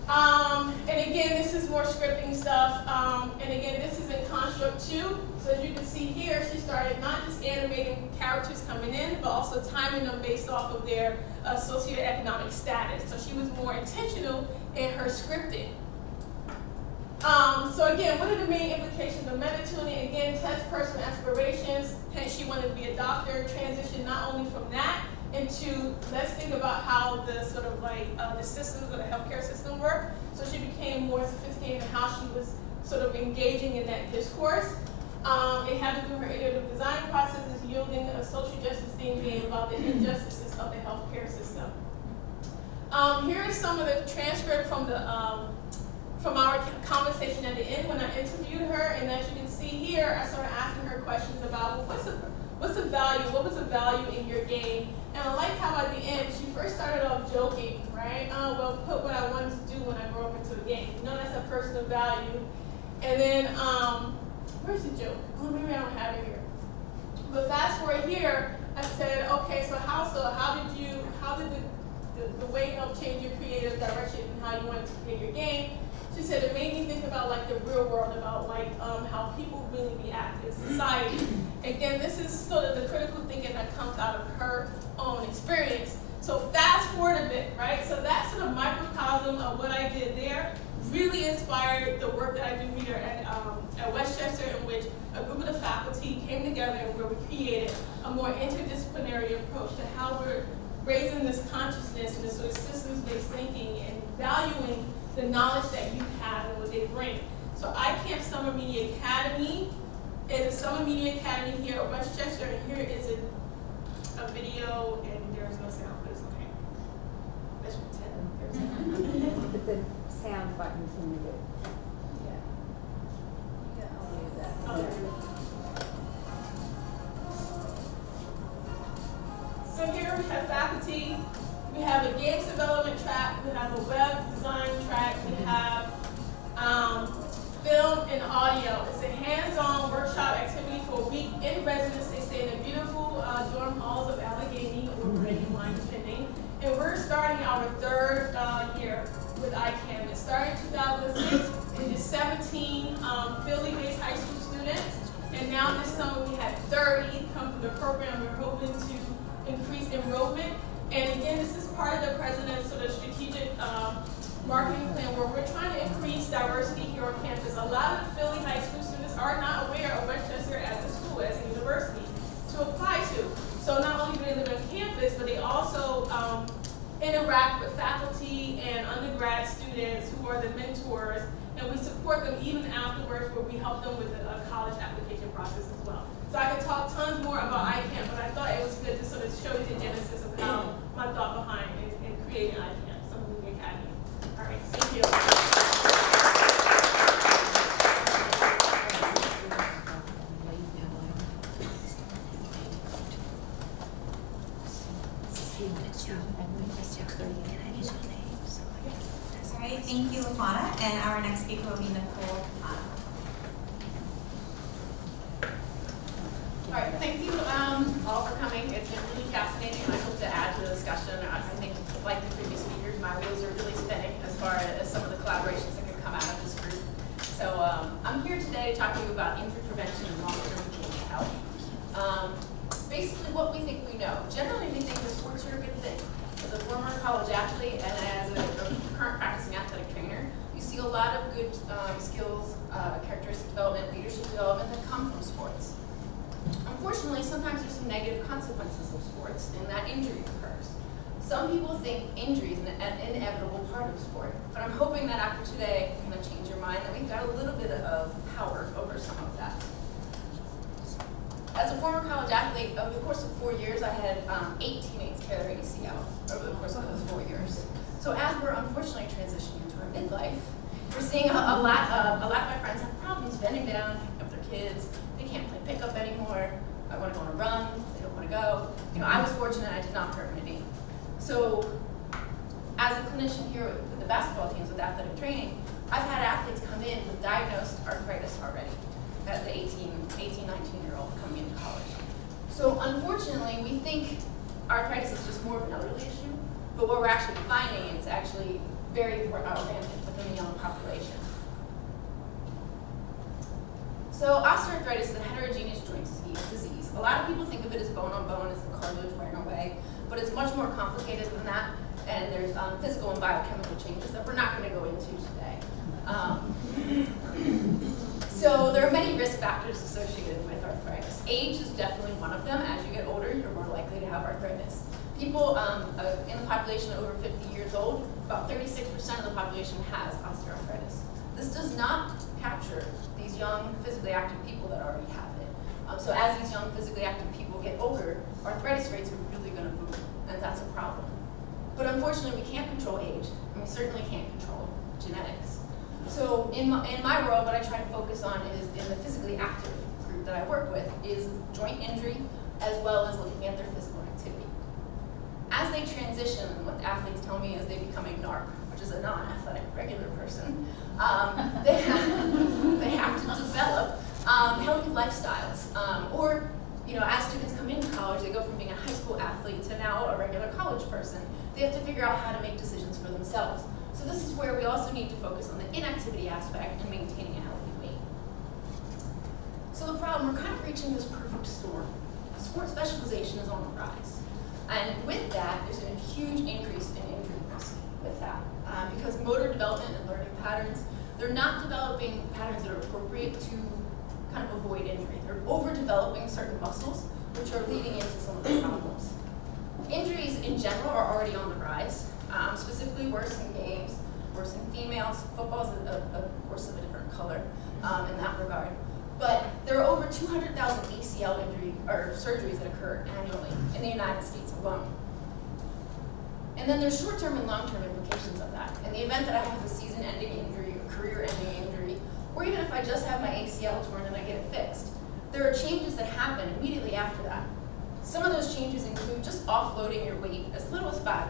And again, this is more scripting stuff. And again, this is in Construct 2. So as you can see here, she started not just animating characters coming in, but also timing them based off of their socioeconomic status. So she was more intentional in her scripting. So again, what are the main implications of meta-tuning? Again, test personal aspirations. Hence, she wanted to be a doctor. Transition not only from that into, let's think about how the sort of like the systems of the healthcare system work. So she became more sophisticated in how she was sort of engaging in that discourse. It had to do with her iterative design processes, yielding a social justice theme game about the injustices of the healthcare system. Here is some of the transcript from the from our conversation at the end when I interviewed her, and as you can see here, I started asking her questions about, well, what's the value? What was the value in your game? And I like how at the end she first started off joking, right? Well, put what I wanted to do when I grew up into the game. You know, that's a personal value. And then, where's the joke? Oh, maybe I don't have it here. But fast forward here, I said, okay, so how did the way help change your creative direction and how you wanted to create your game? She said it made me think about like the real world, about like how people really react in society. Again, this is sort of the critical thinking that comes out of her own experience. So fast forward a bit, right? So that sort of microcosm of what I did there really inspired the work that I do here at West Chester, in which a group of the faculty came together and where we created a more interdisciplinary approach to how we're raising this consciousness and this sort of systems-based thinking and valuing the knowledge that you have and what they bring. So iCamp Summer Media Academy is a summer media academy here at West Chester, and here is a video, and there's no sound, but it's okay. Let's pretend there's sound. It's a sound button in the Yeah. Yeah, I'll leave that. Oh, there we go. So here we have faculty, we have a games development track, we have a web design track, we have film and audio. It's a hands-on workshop activity for a week in residence. They stay in the beautiful dorm halls of Allegheny or Brandywine, depending. And we're starting our third year with iCamp. It started in 2006. We did 17 Philly-based high school students. And now this summer we had 30 come through the program. We're hoping to increase enrollment. And again, this is part of the president's sort of strategic marketing plan where we're trying to increase diversity here on campus. A lot of the Philly high school students are not aware of West Chester as a school, as a university to apply to. So not only do they live on campus, but they also interact with faculty and undergrad students who are the mentors, and we support them even afterwards where we help them with the college application process as well. So I could talk tons more about iCamp, but I thought it was good to sort of show you the genesis of how my thought behind in creating iCamp, Summer Media Academy. All right, thank you. All right, thank you, Laquana. And our next speaker will be Nicole. All right, thank you all for coming. It's been really fascinating, and I hope to add to the discussion. I think, like the previous speakers, my wheels are really spinning as far as some of the collaborations that could come out of this group. So I'm here today to talk to you about injury prevention and long-term game health. Basically, what we think we know. Generally, we think that sports are a good thing. As a former college athlete and as a current practicing athletic trainer, you see a lot of good skills, characteristic development, leadership development that come from sports. Unfortunately, sometimes there's some negative consequences of sports, and that injury occurs. Some people think injury is an inevitable part of sport, but I'm hoping that after today, I'm going to change your mind, that we've got a little bit of power over some of that. As a former college athlete, over the course of 4 years, I had 8 teammates carry ACL over the course of those 4 years. So as we're unfortunately transitioning into our midlife, we're seeing a lot of my friends have problems bending down, picking up their kids. They can't play pickup anymore. I want to go on a run. They don't want to go. You know, I was fortunate I did not hurt my knee. So as a clinician here with the basketball teams with athletic training, I've had athletes come in with diagnosed arthritis already as the 18, 19-year-old coming into college. So unfortunately, we think arthritis is just more of an elderly issue, but what we're actually finding is actually very rampant within the young population. So osteoarthritis is a heterogeneous joint disease. A lot of people think of it as bone on bone, as the cartilage wearing away, but it's much more complicated than that, and there's physical and biochemical changes that we're not going to go into today. So there are many risk factors associated with arthritis. Age is definitely one of them. As you get older, you're more likely to have arthritis. People in the population over 50 years old, about 36% of the population has osteoarthritis. This does not capture these young, physically active people that already have it. So as these young, physically active people get older, arthritis rates are really going to boom, and that's a problem. But unfortunately, we can't control age, and we certainly can't control genetics. So in my world, what I try to focus on is in the physically active group that I work with is joint injury, as well as looking at their physical activity. As they transition, what the athletes tell me is they become a NARP, which is a non-athletic regular person. They have to develop healthy lifestyles. Or, as students come into college, they go from being a high school athlete to now a regular college person. They have to figure out how to make decisions for themselves. So this is where we also need to focus on the inactivity aspect and maintaining a healthy weight. So the problem, we're kind of reaching this perfect storm. Sport specialization is on the rise. And with that, there's a huge increase in injury risk with that. Because motor development and learning patterns, they're not developing patterns that are appropriate to kind of avoid injury. They're overdeveloping certain muscles, which are leading into some of the problems. Injuries in general are already on the rise, specifically worse in games, worse in females. Football is, of course, of a different color in that regard. But there are over 200,000 ACL injury or surgeries that occur annually in the United States alone. And then there's short-term and long-term implications of that. In the event that I have a season-ending injury, a career-ending injury, or even if I just have my ACL torn and I get it fixed, there are changes that happen immediately after that. Some of those changes include just offloading your weight as little as 5%.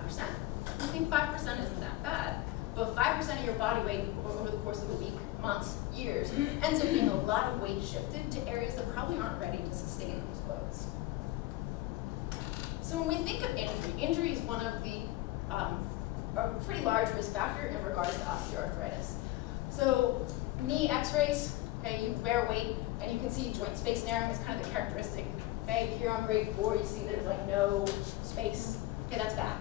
You think 5% isn't that bad, but 5% of your body weight over the course of a week, months, years, ends up being a lot of weight shifted to areas that probably aren't ready to sustain those loads. So when we think of injury is one of the a pretty large risk factor in regards to osteoarthritis. So knee x-rays, okay, you bear weight, and you can see joint space narrowing is kind of the characteristic. Okay, here on grade 4, you see there's like no space. Okay, that's bad.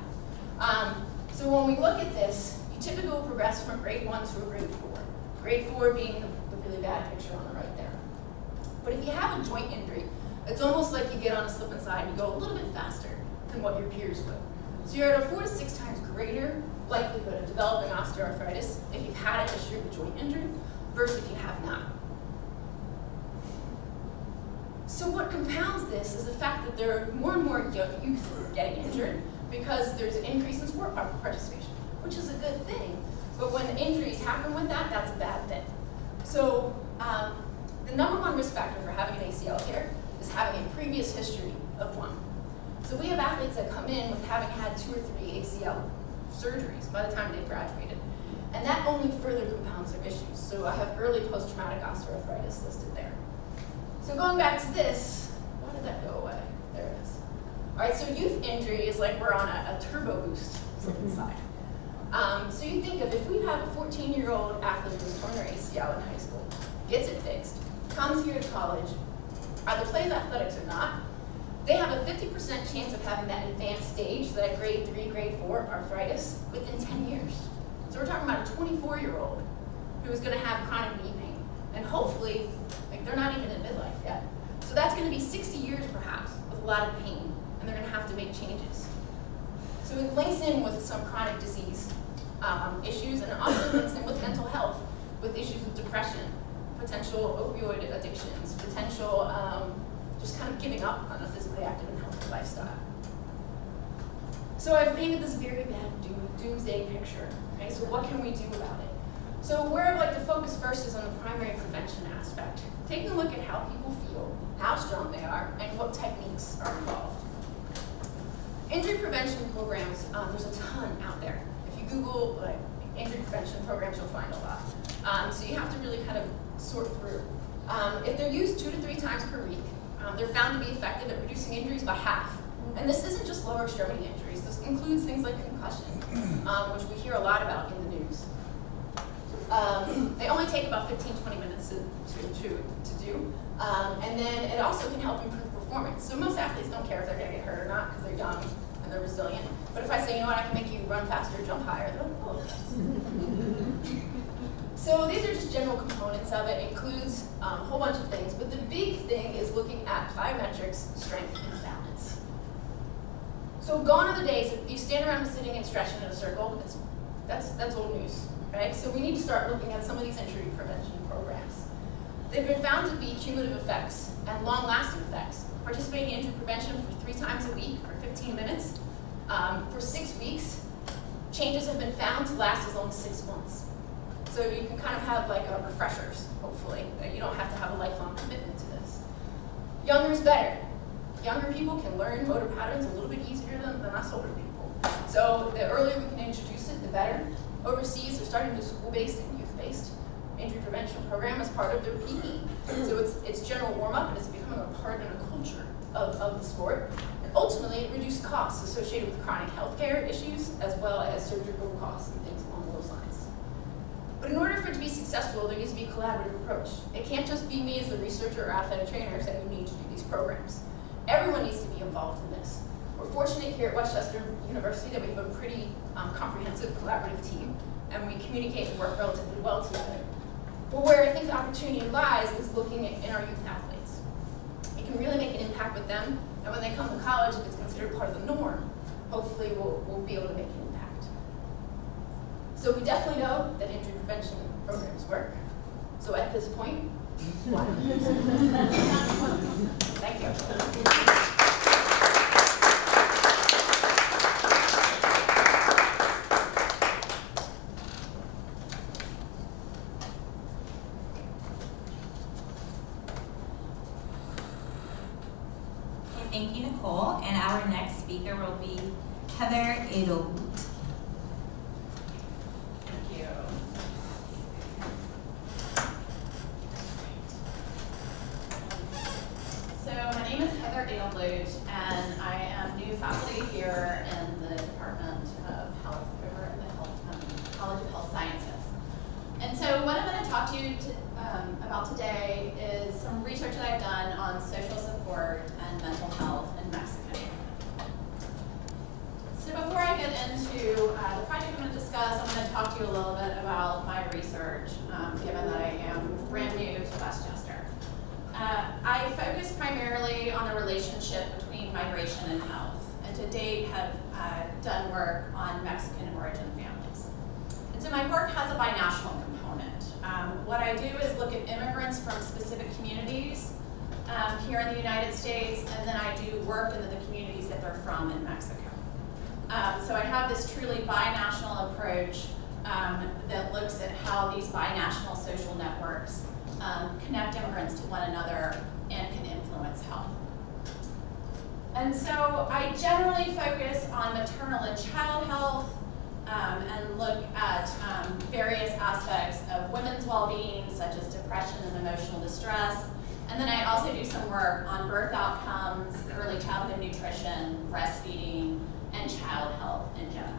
So when we look at this, you typically will progress from a grade 1 to a grade 4. Grade 4 being the really bad picture on the right there. But if you have a joint injury, it's almost like you get on a slip and slide and you go a little bit faster than what your peers would. So you're at a 4 to 6 times greater likelihood of developing osteoarthritis if you've had a history of a joint injury versus if you have not. So what compounds this is the fact that there are more and more youth who are getting injured because there's an increase in sport participation, which is a good thing. But when injuries happen with that, that's a bad thing. So the #1 risk factor for having an ACL tear is having a previous history of one. So we have athletes that come in with having had 2 or 3 ACL surgeries by the time they've graduated. And that only further compounds their issues. So I have early post-traumatic osteoarthritis listed there. So going back to this, why did that go away? There it is. All right, so youth injury is like we're on a turbo boost slip and slide. So you think of if we have a 14-year-old athlete who's torn their ACL in high school, gets it fixed, comes here to college, either plays athletics or not, they have a 50% chance of having that advanced stage, so that grade 3, grade 4 arthritis, within 10 years. So we're talking about a 24-year-old who is going to have chronic knee pain. And hopefully, like they're not even in midlife yet. So that's going to be 60 years perhaps with a lot of pain, and they're going to have to make changes. So it links in with some chronic disease issues, and it also links in with mental health, with issues with depression, potential opioid addictions, potential just kind of giving up on a physically active and healthy lifestyle. So I've painted this very bad doomsday picture. Okay, so what can we do about it? So where I'd like to focus first is on the primary prevention aspect. Taking a look at how people feel, how strong they are, and what techniques are involved. Injury prevention programs, there's a ton out there. If you Google like injury prevention programs, you'll find a lot. So you have to really kind of sort through. If they're used 2 to 3 times per week, they're found to be effective at reducing injuries by half. And this isn't just lower extremity injuries. This includes things like concussion, which we hear a lot about in the news. They only take about 15-20 minutes to do. And then it also can help improve performance. So most athletes don't care if they're going to get hurt or not because they're young and they're resilient. But if I say, you know what, I can make you run faster, jump higher, they're like, oh. So these are just general components of it. It includes a whole bunch of things. But the big thing is looking at plyometrics, strength, and balance. So gone are the days if you stand around sitting and stretching in a circle. That's old news, right? So we need to start looking at some of these injury prevention programs. They've been found to be cumulative effects and long-lasting effects. Participating in injury prevention for 3 times a week for 15 minutes for 6 weeks. Changes have been found to last as long as 6 months. So you can kind of have like refreshers, hopefully. You don't have to have a lifelong commitment to this. Younger is better. Younger people can learn motor patterns a little bit easier than us older people. So the earlier we can introduce it, the better. Overseas, they're starting to do school-based and youth-based injury prevention program as part of their PE. So it's general warm-up, and it's becoming a part and a culture of the sport. And ultimately, it reduces costs associated with chronic healthcare issues, as well as surgical costs and things along those lines. But in order for it to be successful, there needs to be a collaborative approach. It can't just be me as the researcher or athletic trainer saying we need to do these programs. Everyone needs to be involved in this. We're fortunate here at Westchester University that we have a pretty comprehensive collaborative team, and we communicate and work relatively well together. But where I think the opportunity lies is looking in our youth athletes. It can really make an impact with them, and when they come to college, if it's considered part of the norm, hopefully we'll be able to make an impact. So we definitely know that injury prevention programs work. So at this point, why not use it? Thank you. Thank you, Nicole. And our next speaker will be Heather Edelwood. Thank you. So my name is Heather Edelwood, and I am new faculty here in the Department of Health over in the College of Health Sciences. And so what I'm going to talk to you about today is some research that I've done on social support and mental health in Mexico. So before I get into the project I'm going to discuss, I'm going to talk to you a little bit about my research, given that I am brand new to Westchester. I focus primarily on the relationship between migration and health, and to date have done work on Mexican origin families. And so my work has a binational component. What I do is look at immigrants from specific communities here in the United States, and then I do work in the communities that they're from in Mexico. So I have this truly binational approach that looks at how these binational social networks connect immigrants to one another and can influence health. And so I generally focus on maternal and child health and look at various aspects of women's well-being, such as depression and emotional distress. And then I also do some work on birth outcomes, early childhood nutrition, breastfeeding, and child health in general.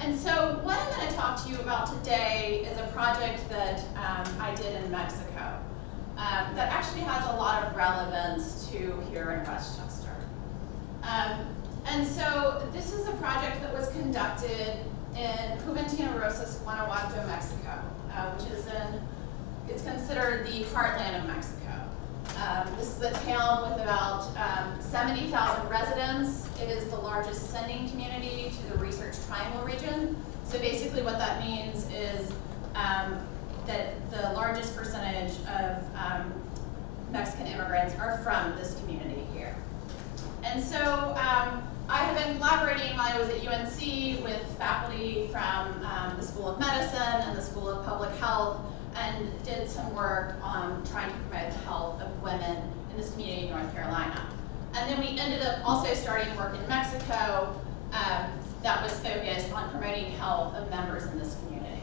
And so what I'm going to talk to you about today is a project that I did in Mexico that actually has a lot of relevance to here in Westchester. And so this is a project that was conducted in Juventino Rosas, Guanajuato, Mexico, which is it's considered the heartland of Mexico. This is a town with about 70,000 residents. It is the largest sending community to the Research Triangle region. So basically what that means is that the largest percentage of Mexican immigrants are from this community here. And so I have been collaborating while I was at UNC with faculty from the School of Medicine and the School of Public Health, and did some work on trying to promote the health of women in this community in North Carolina. And then we ended up also starting work in Mexico that was focused on promoting health of members in this community.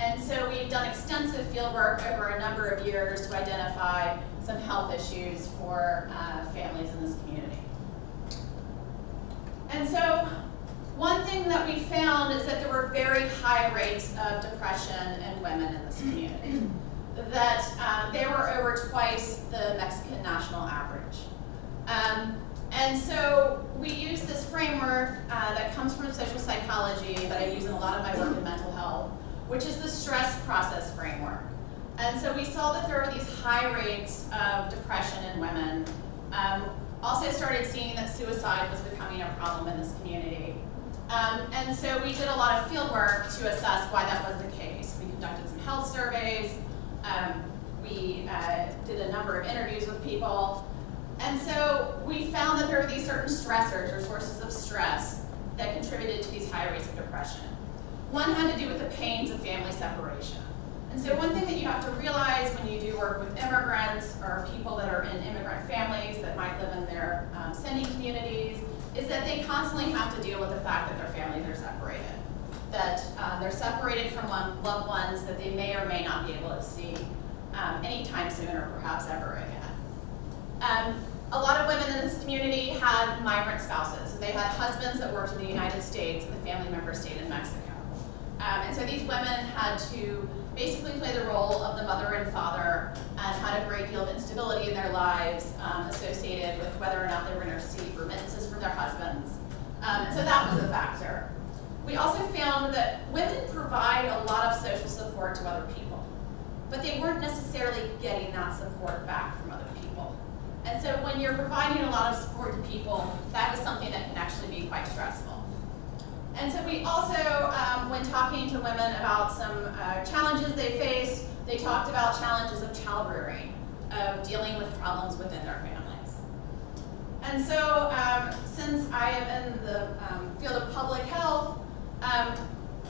And so we've done extensive field work over a number of years to identify some health issues for families in this community. And so one thing that we found is that there were very high rates of depression in women in this community. That they were over twice the Mexican national average. And so we use this framework that comes from social psychology that I use in a lot of my work in mental health, which is the stress process framework. And so we saw that there were these high rates of depression in women. Also started seeing that suicide was becoming a problem in this community. And so we did a lot of field work to assess why that was the case. We conducted some health surveys. We did a number of interviews with people. And so we found that there were these certain stressors or sources of stress that contributed to these high rates of depression. One had to do with the pains of family separation. And so one thing that you have to realize when you do work with immigrants or people that are in immigrant families that might live in their sending communities is that they constantly have to deal with the fact that their families are separated. That they're separated from loved ones that they may or may not be able to see anytime soon or perhaps ever again. A lot of women in this community had migrant spouses. So they had husbands that worked in the United States and the family member stayed in Mexico. And so these women had to basically play the role of the mother and father and had a great deal of instability in their lives associated with whether or not they were going to receive remittances from their husbands. And so that was a factor. We also found that women provide a lot of social support to other people, but they weren't necessarily getting that support back from other people. And so when you're providing a lot of support to people, that is something that can actually be quite stressful. And so we also, when talking to women about some challenges they faced, they talked about challenges of child rearing, of dealing with problems within their families. And so since I am in the field of public health,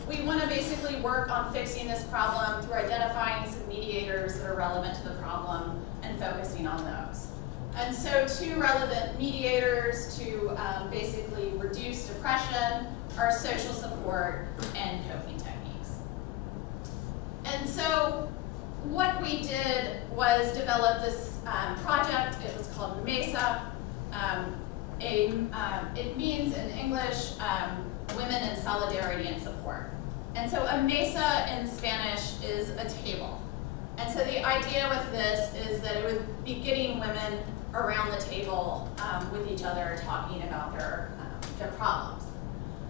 we want to basically work on fixing this problem through identifying some mediators that are relevant to the problem and focusing on those. And so two relevant mediators to basically reduce depression are social support and coping techniques. And so what we did was develop this project. It was called MESA. It means in English, Women in Solidarity and Support. And so a mesa in Spanish is a table. And so the idea with this is that it would be getting women around the table with each other talking about their problems.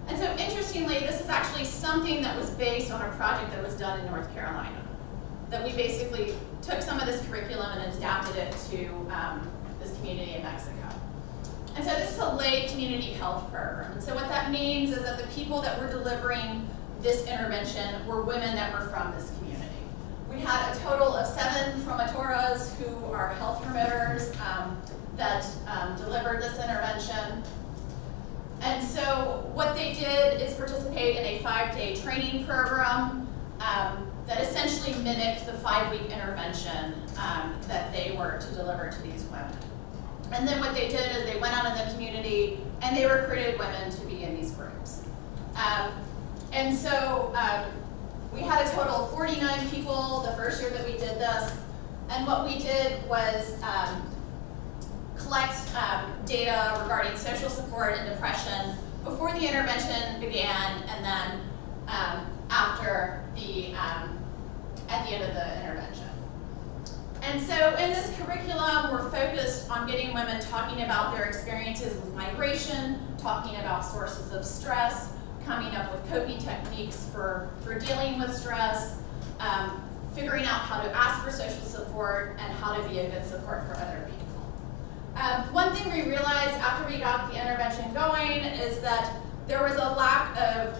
And so interestingly, this is actually something that was based on a project that was done in North Carolina. That we basically took some of this curriculum and adapted it to this community in Mexico. And so this is a lay community health program. And so what that means is that the people that were delivering this intervention were women that were from this community. We had a total of 7 promotoras who are health promoters that delivered this intervention. And so what they did is participate in a 5-day training program that essentially mimicked the 5-week intervention that they were to deliver to these women. And then what they did is they went out in the community and they recruited women to be in these groups. And so we had a total of 49 people the first year that we did this. And what we did was collect data regarding social support and depression before the intervention began and then after the, at the end of the intervention. And so in this curriculum, we're focused on getting women talking about their experiences with migration, talking about sources of stress, coming up with coping techniques for dealing with stress, figuring out how to ask for social support, and how to be a good support for other people. One thing we realized after we got the intervention going is that there was a lack of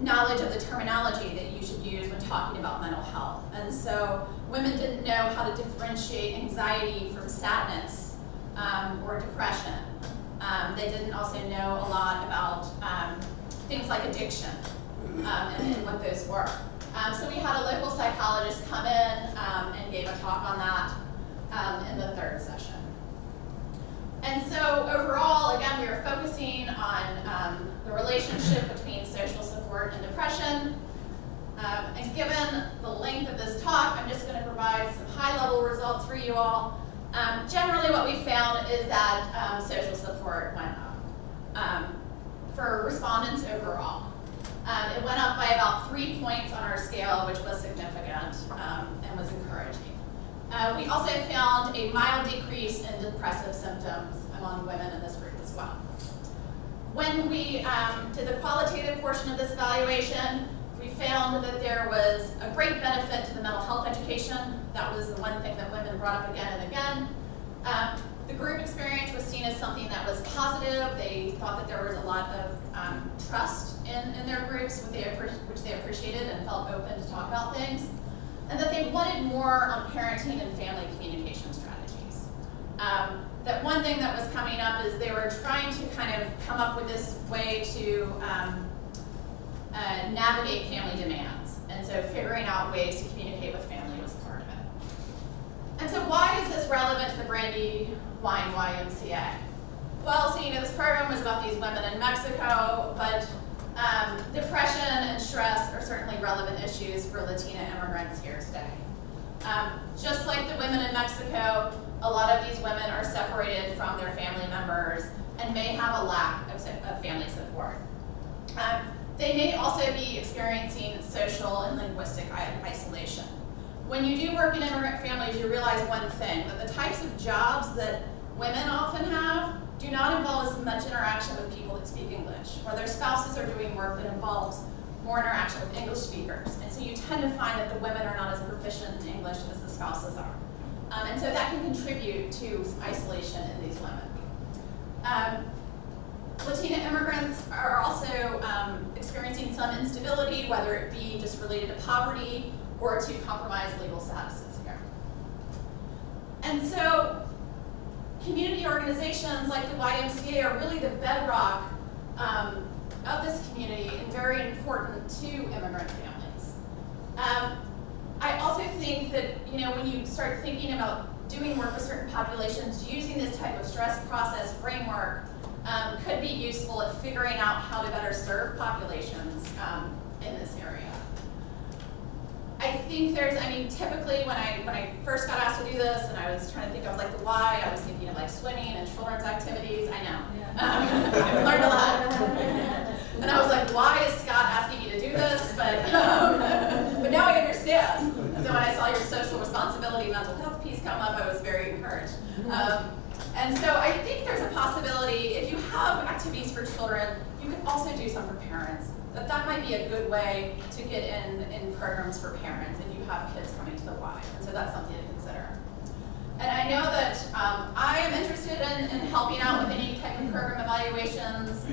knowledge of the terminology that you should use when talking about mental health. And so women didn't know how to differentiate anxiety from sadness or depression. They didn't also know a lot about things like addiction and what those were. So we had a local psychologist come in and gave a talk on that in the 3rd session. And you all. Generally what we found is that social support went up for respondents overall. It went up by about 3 points on our scale, which was significant and was encouraging. We also found a mild decrease in depressive symptoms among women in this group as well. When we did the qualitative portion of this evaluation, we found that there was a great benefit to the mental health education. That was the one thing that women brought up again and again. The group experience was seen as something that was positive. They thought that there was a lot of trust in their groups, which they appreciated and felt open to talk about things. And that they wanted more on parenting and family communication strategies. That one thing that was coming up is they were trying to kind of come up with this way to navigate family demands. And so figuring out ways to communicate with family was part of it. And so why is this relevant to the Brandywine YMCA? Well, so this program was about these women in Mexico, but depression and stress are certainly relevant issues for Latina immigrants here today. Just like the women in Mexico, a lot of these women are separated from their family members and may have a lack of family support. They may also be experiencing social and linguistic isolation. When you do work in immigrant families, you realize one thing, that the types of jobs that women often have do not involve as much interaction with people that speak English, or their spouses are doing work that involves more interaction with English speakers. And so you tend to find that the women are not as proficient in English as the spouses are. And so that can contribute to isolation in these women. Latina immigrants are also experiencing some instability, whether it be just related to poverty or to compromised legal statuses here. And so community organizations like the YMCA are really the bedrock of this community and very important to immigrant families. I also think that when you start thinking about doing work with certain populations, using this type of stress process framework could be useful at figuring out how to better serve populations in this area. I think typically when I first got asked to do this, and I was trying to think of like the why, I was thinking of like swimming and children's activities. I know, I've learned a lot. And I was like, why is Scott asking me to do this? But now I understand. And so when I saw your social responsibility, mental health piece come up, I was very encouraged. And so I think there's a possibility, if you have activities for children, you could also do some for parents. That might be a good way to get in programs for parents if you have kids coming to the Y. And so that's something to consider. And I know that I am interested in helping out with any type of program evaluations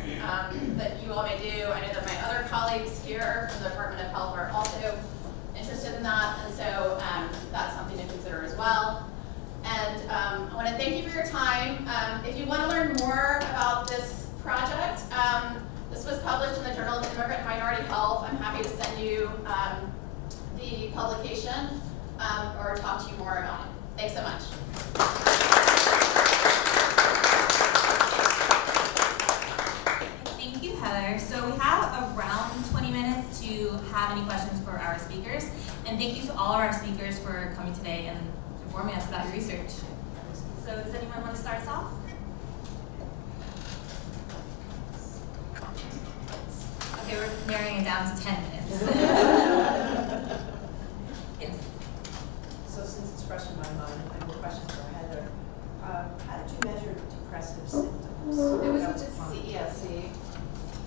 that you all may do. I know that my other colleagues here from the Department of Health are also interested in that. And so that's something to consider as well. And I want to thank you for your time. If you want to learn more about this project, this was published in the Journal of Immigrant and Minority Health. I'm happy to send you the publication or talk to you more about it. Thanks so much. Thank you, Heather. So we have around 20 minutes to have any questions for our speakers. And thank you to all of our speakers for coming today and informing us about your research. So does anyone want to start us off? Okay, we're narrowing it down to 10 minutes. Yes. So since it's fresh in my mind, I have a question for Heather. How did you measure depressive symptoms? It was with the CESC,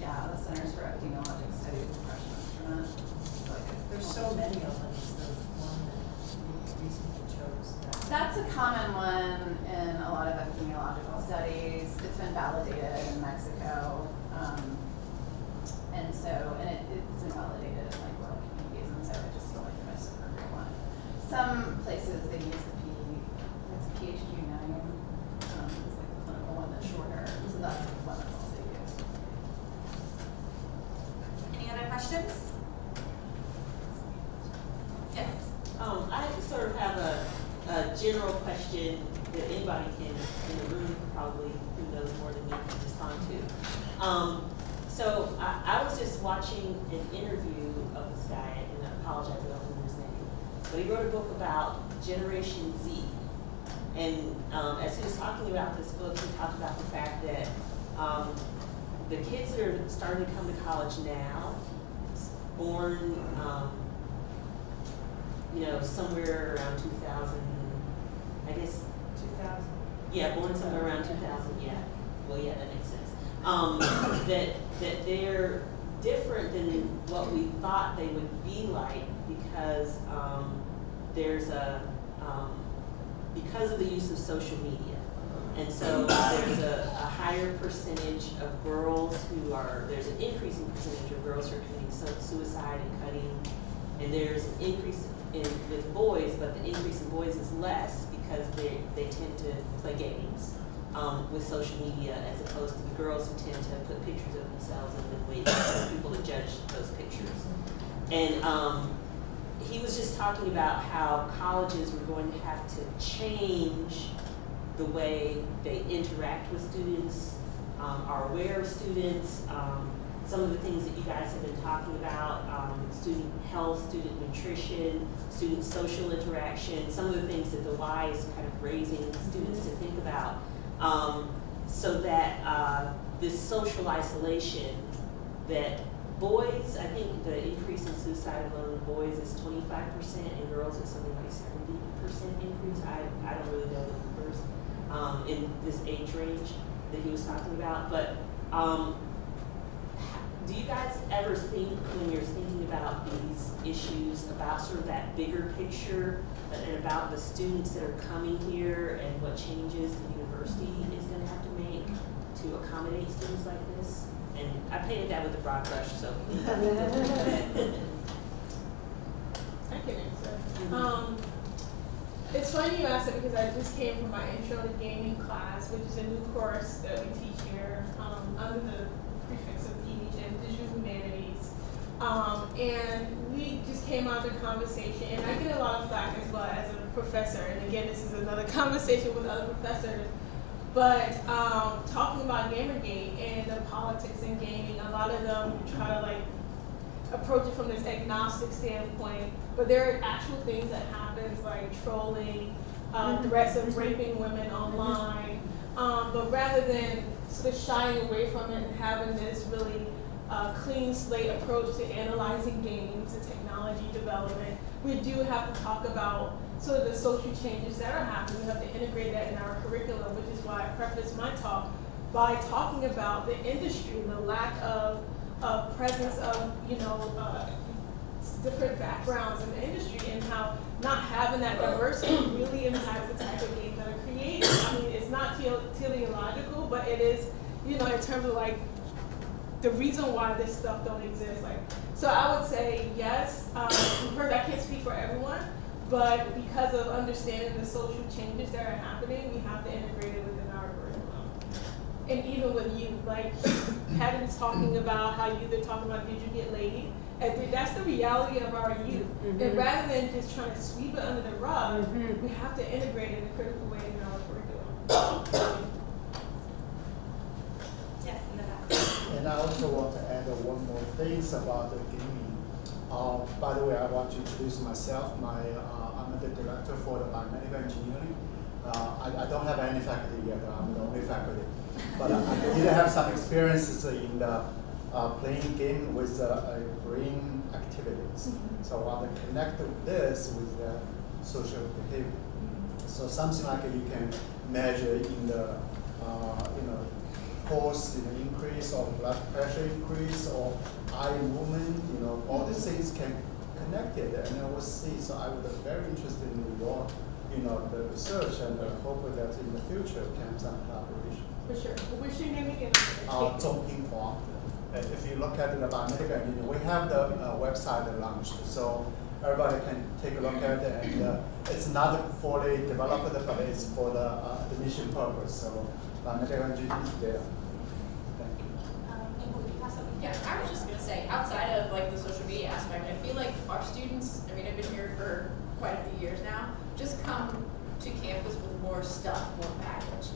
the Centers for Epidemiologic Studies Depression Instrument. There's so many of them. Is the one that you recently chose? That's a common one in a lot of epidemiological studies. It's been validated in Mexico. It's invalidated in like rural communities, and so I just feel like the most appropriate one. Some places they use it's a PHQ-9, it's like the clinical one that's shorter, so that's one that's also used. Any other questions? Yes. I sort of have a general question that anybody can, in the room probably, who knows more than me, can respond to. So I was just watching an interview of this guy, and I apologize, I don't remember his name, but he wrote a book about Generation Z, as he was talking about this book, he talked about the fact that the kids that are starting to come to college now, born, you know, somewhere around 2000, I guess. 2000. Yeah, born somewhere around 2000. Yeah. Well, yeah, that makes sense. That they're different than what we thought they would be like because there's because of the use of social media. And so there's a higher percentage of girls there's an increasing percentage of girls who are committing suicide and cutting. And there's an increase with boys, but the increase in boys is less because they tend to play games with social media as opposed to the girls who tend to put pictures of themselves and then wait for people to judge those pictures. And he was just talking about how colleges were going to have to change the way they interact with students, are aware of students, some of the things that you guys have been talking about, student health, student nutrition, student social interaction, some of the things that the Y is kind of raising students to think about, so that this social isolation that boys, I think the increase in suicide among boys is 25%, and girls it's something like 70% increase. I don't really know the numbers in this age range that he was talking about, but do you guys ever think, when you're thinking about these issues, about sort of that bigger picture and about the students that are coming here and what changes the university is going to have to make to accommodate students like this? And I painted that with a broad brush, so. I can answer. It's funny you asked that because I just came from my intro to gaming class, which is a new course that we teach here under the prefix of PHM, Digital Humanities. And we just came out of the conversation, and I get a lot of flack as well as a professor. And again, this is another conversation with other professors. But talking about Gamergate and the politics in gaming, a lot of them try to like approach it from this agnostic standpoint. But there are actual things that happens like trolling, threats of raping women online. But rather than sort of shying away from it and having this really clean slate approach to analyzing games and technology development, we do have to talk about sort of the social changes that are happening. We have to integrate that in our curriculum, which is why I prefaced my talk by talking about the industry, the lack of presence of, different backgrounds in the industry and how not having that diversity really impacts the type of games that are created. I mean, it's not teleological, but it is, in terms of like the reason why this stuff don't exist. Like, so I would say yes. I can't speak for everyone, but because of understanding the social changes that are happening, we have to integrate it within our curriculum. And even with youth, like Patty's talking about how youth are talking about, did you get laid? And that's the reality of our youth. And rather than just trying to sweep it under the rug, we have to integrate it in a critical way in our curriculum. Yes, in the back. And I also want to add one more thing about the gaming. By the way, I want to introduce myself. I'm the director for the biomedical engineering. I don't have any faculty yet. I'm the only faculty. But I did have some experiences in the playing game with brain activities. So I want to connect this with social behavior. So something like you can measure in the pulse increase or blood pressure increase or eye movement. All these things can connect it, and I will see. So I would be very interested in your the research, and I hope that in the future can have some collaboration. For sure. What's your name again? Zhongping Huang. If you look at the biomedical engineering, we have the website launched, so everybody can take a look at it. And it's not fully developed, but it's for the mission purpose. So biomedical engineering is there. Thank you. Yeah, I was just gonna say, outside of like the social media aspect, I feel like our students, I've been here for quite a few years now, just come to campus with more stuff, more baggage.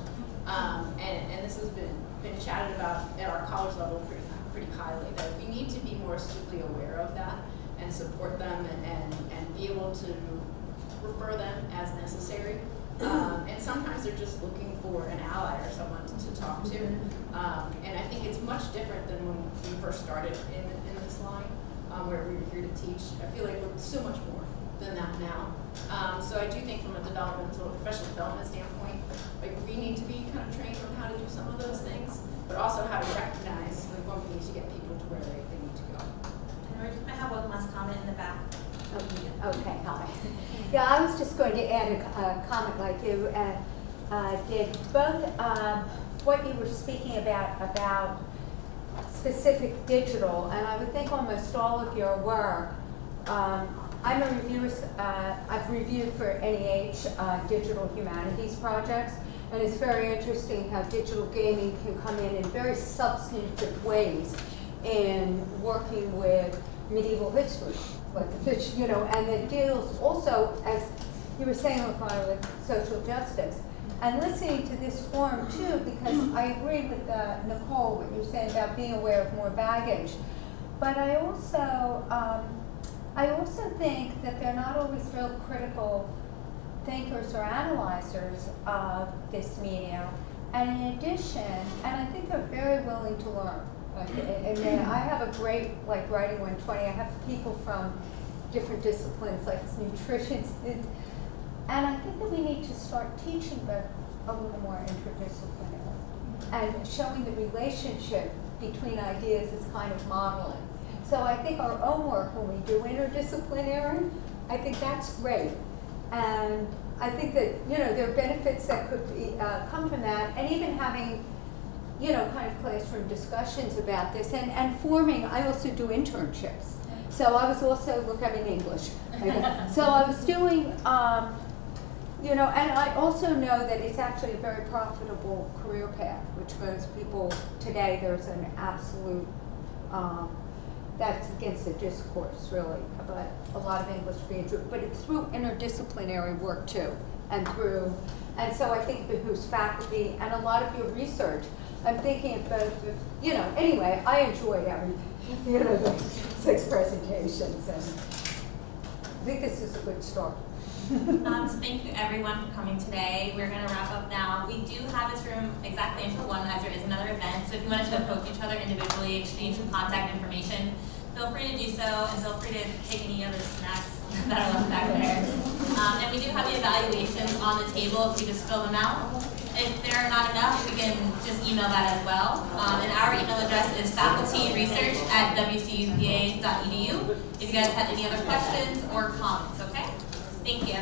And this has been chatted about at our college level pretty highly, that we need to be more astutely aware of that and support them and be able to refer them as necessary And sometimes they're just looking for an ally or someone to talk to. And I think it's much different than when we first started in this line, where we were here to teach. I feel like we're so much more than that now. So I do think from a professional development standpoint, like we need to be kind of trained on how to do some of those things, but also how to recognize like when we need to get people to where they need to go. And I have one last comment in the back. Okay, hi. Yeah, I was just going to add a comment like you did. Both what you were speaking about specific digital, and I would think almost all of your work. I'm a reviewer, I've reviewed for NEH digital humanities projects, and it's very interesting how digital gaming can come in very substantive ways in working with medieval history, like the fish, you know, and it deals also, as you were saying, Ricardo, with social justice. And listening to this forum too, because I agree with Nicole, what you're saying about being aware of more baggage. But I also think that they're not always real critical thinkers or analyzers of this media. And in addition, and I think they're very willing to learn. And I have a great, like Writing 120, I have people from different disciplines like nutrition. And I think that we need to start teaching but a little more interdisciplinary and showing the relationship between ideas is kind of modeling. So I think our own work when we do interdisciplinary, I think that's great. And I think that, you know, there are benefits that could be, come from that, and even having, you know, kind of classroom discussions about this, and forming, I also do internships. So I was also, look, I'm in English. So I was doing, you know, and I also know that it's actually a very profitable career path, which most people today, there's an absolute, that's against the discourse really, but a lot of English being true, but it's through interdisciplinary work too, and so I think it behooves faculty and a lot of your research. I'm thinking of both, you know, anyway, I enjoyed you know, the 6 presentations, and I think this is a good start. So thank you everyone for coming today. We're going to wrap up now. We do have this room exactly until 1 as there is another event. So if you wanted to approach each other individually, exchange some contact information, feel free to do so, and feel free to take any other snacks that are left back there. And we do have the evaluations on the table if you just fill them out. If there are not enough, we can just email that as well. And our email address is facultyresearch@wcupa.edu if you guys have any other questions or comments, okay? Thank you.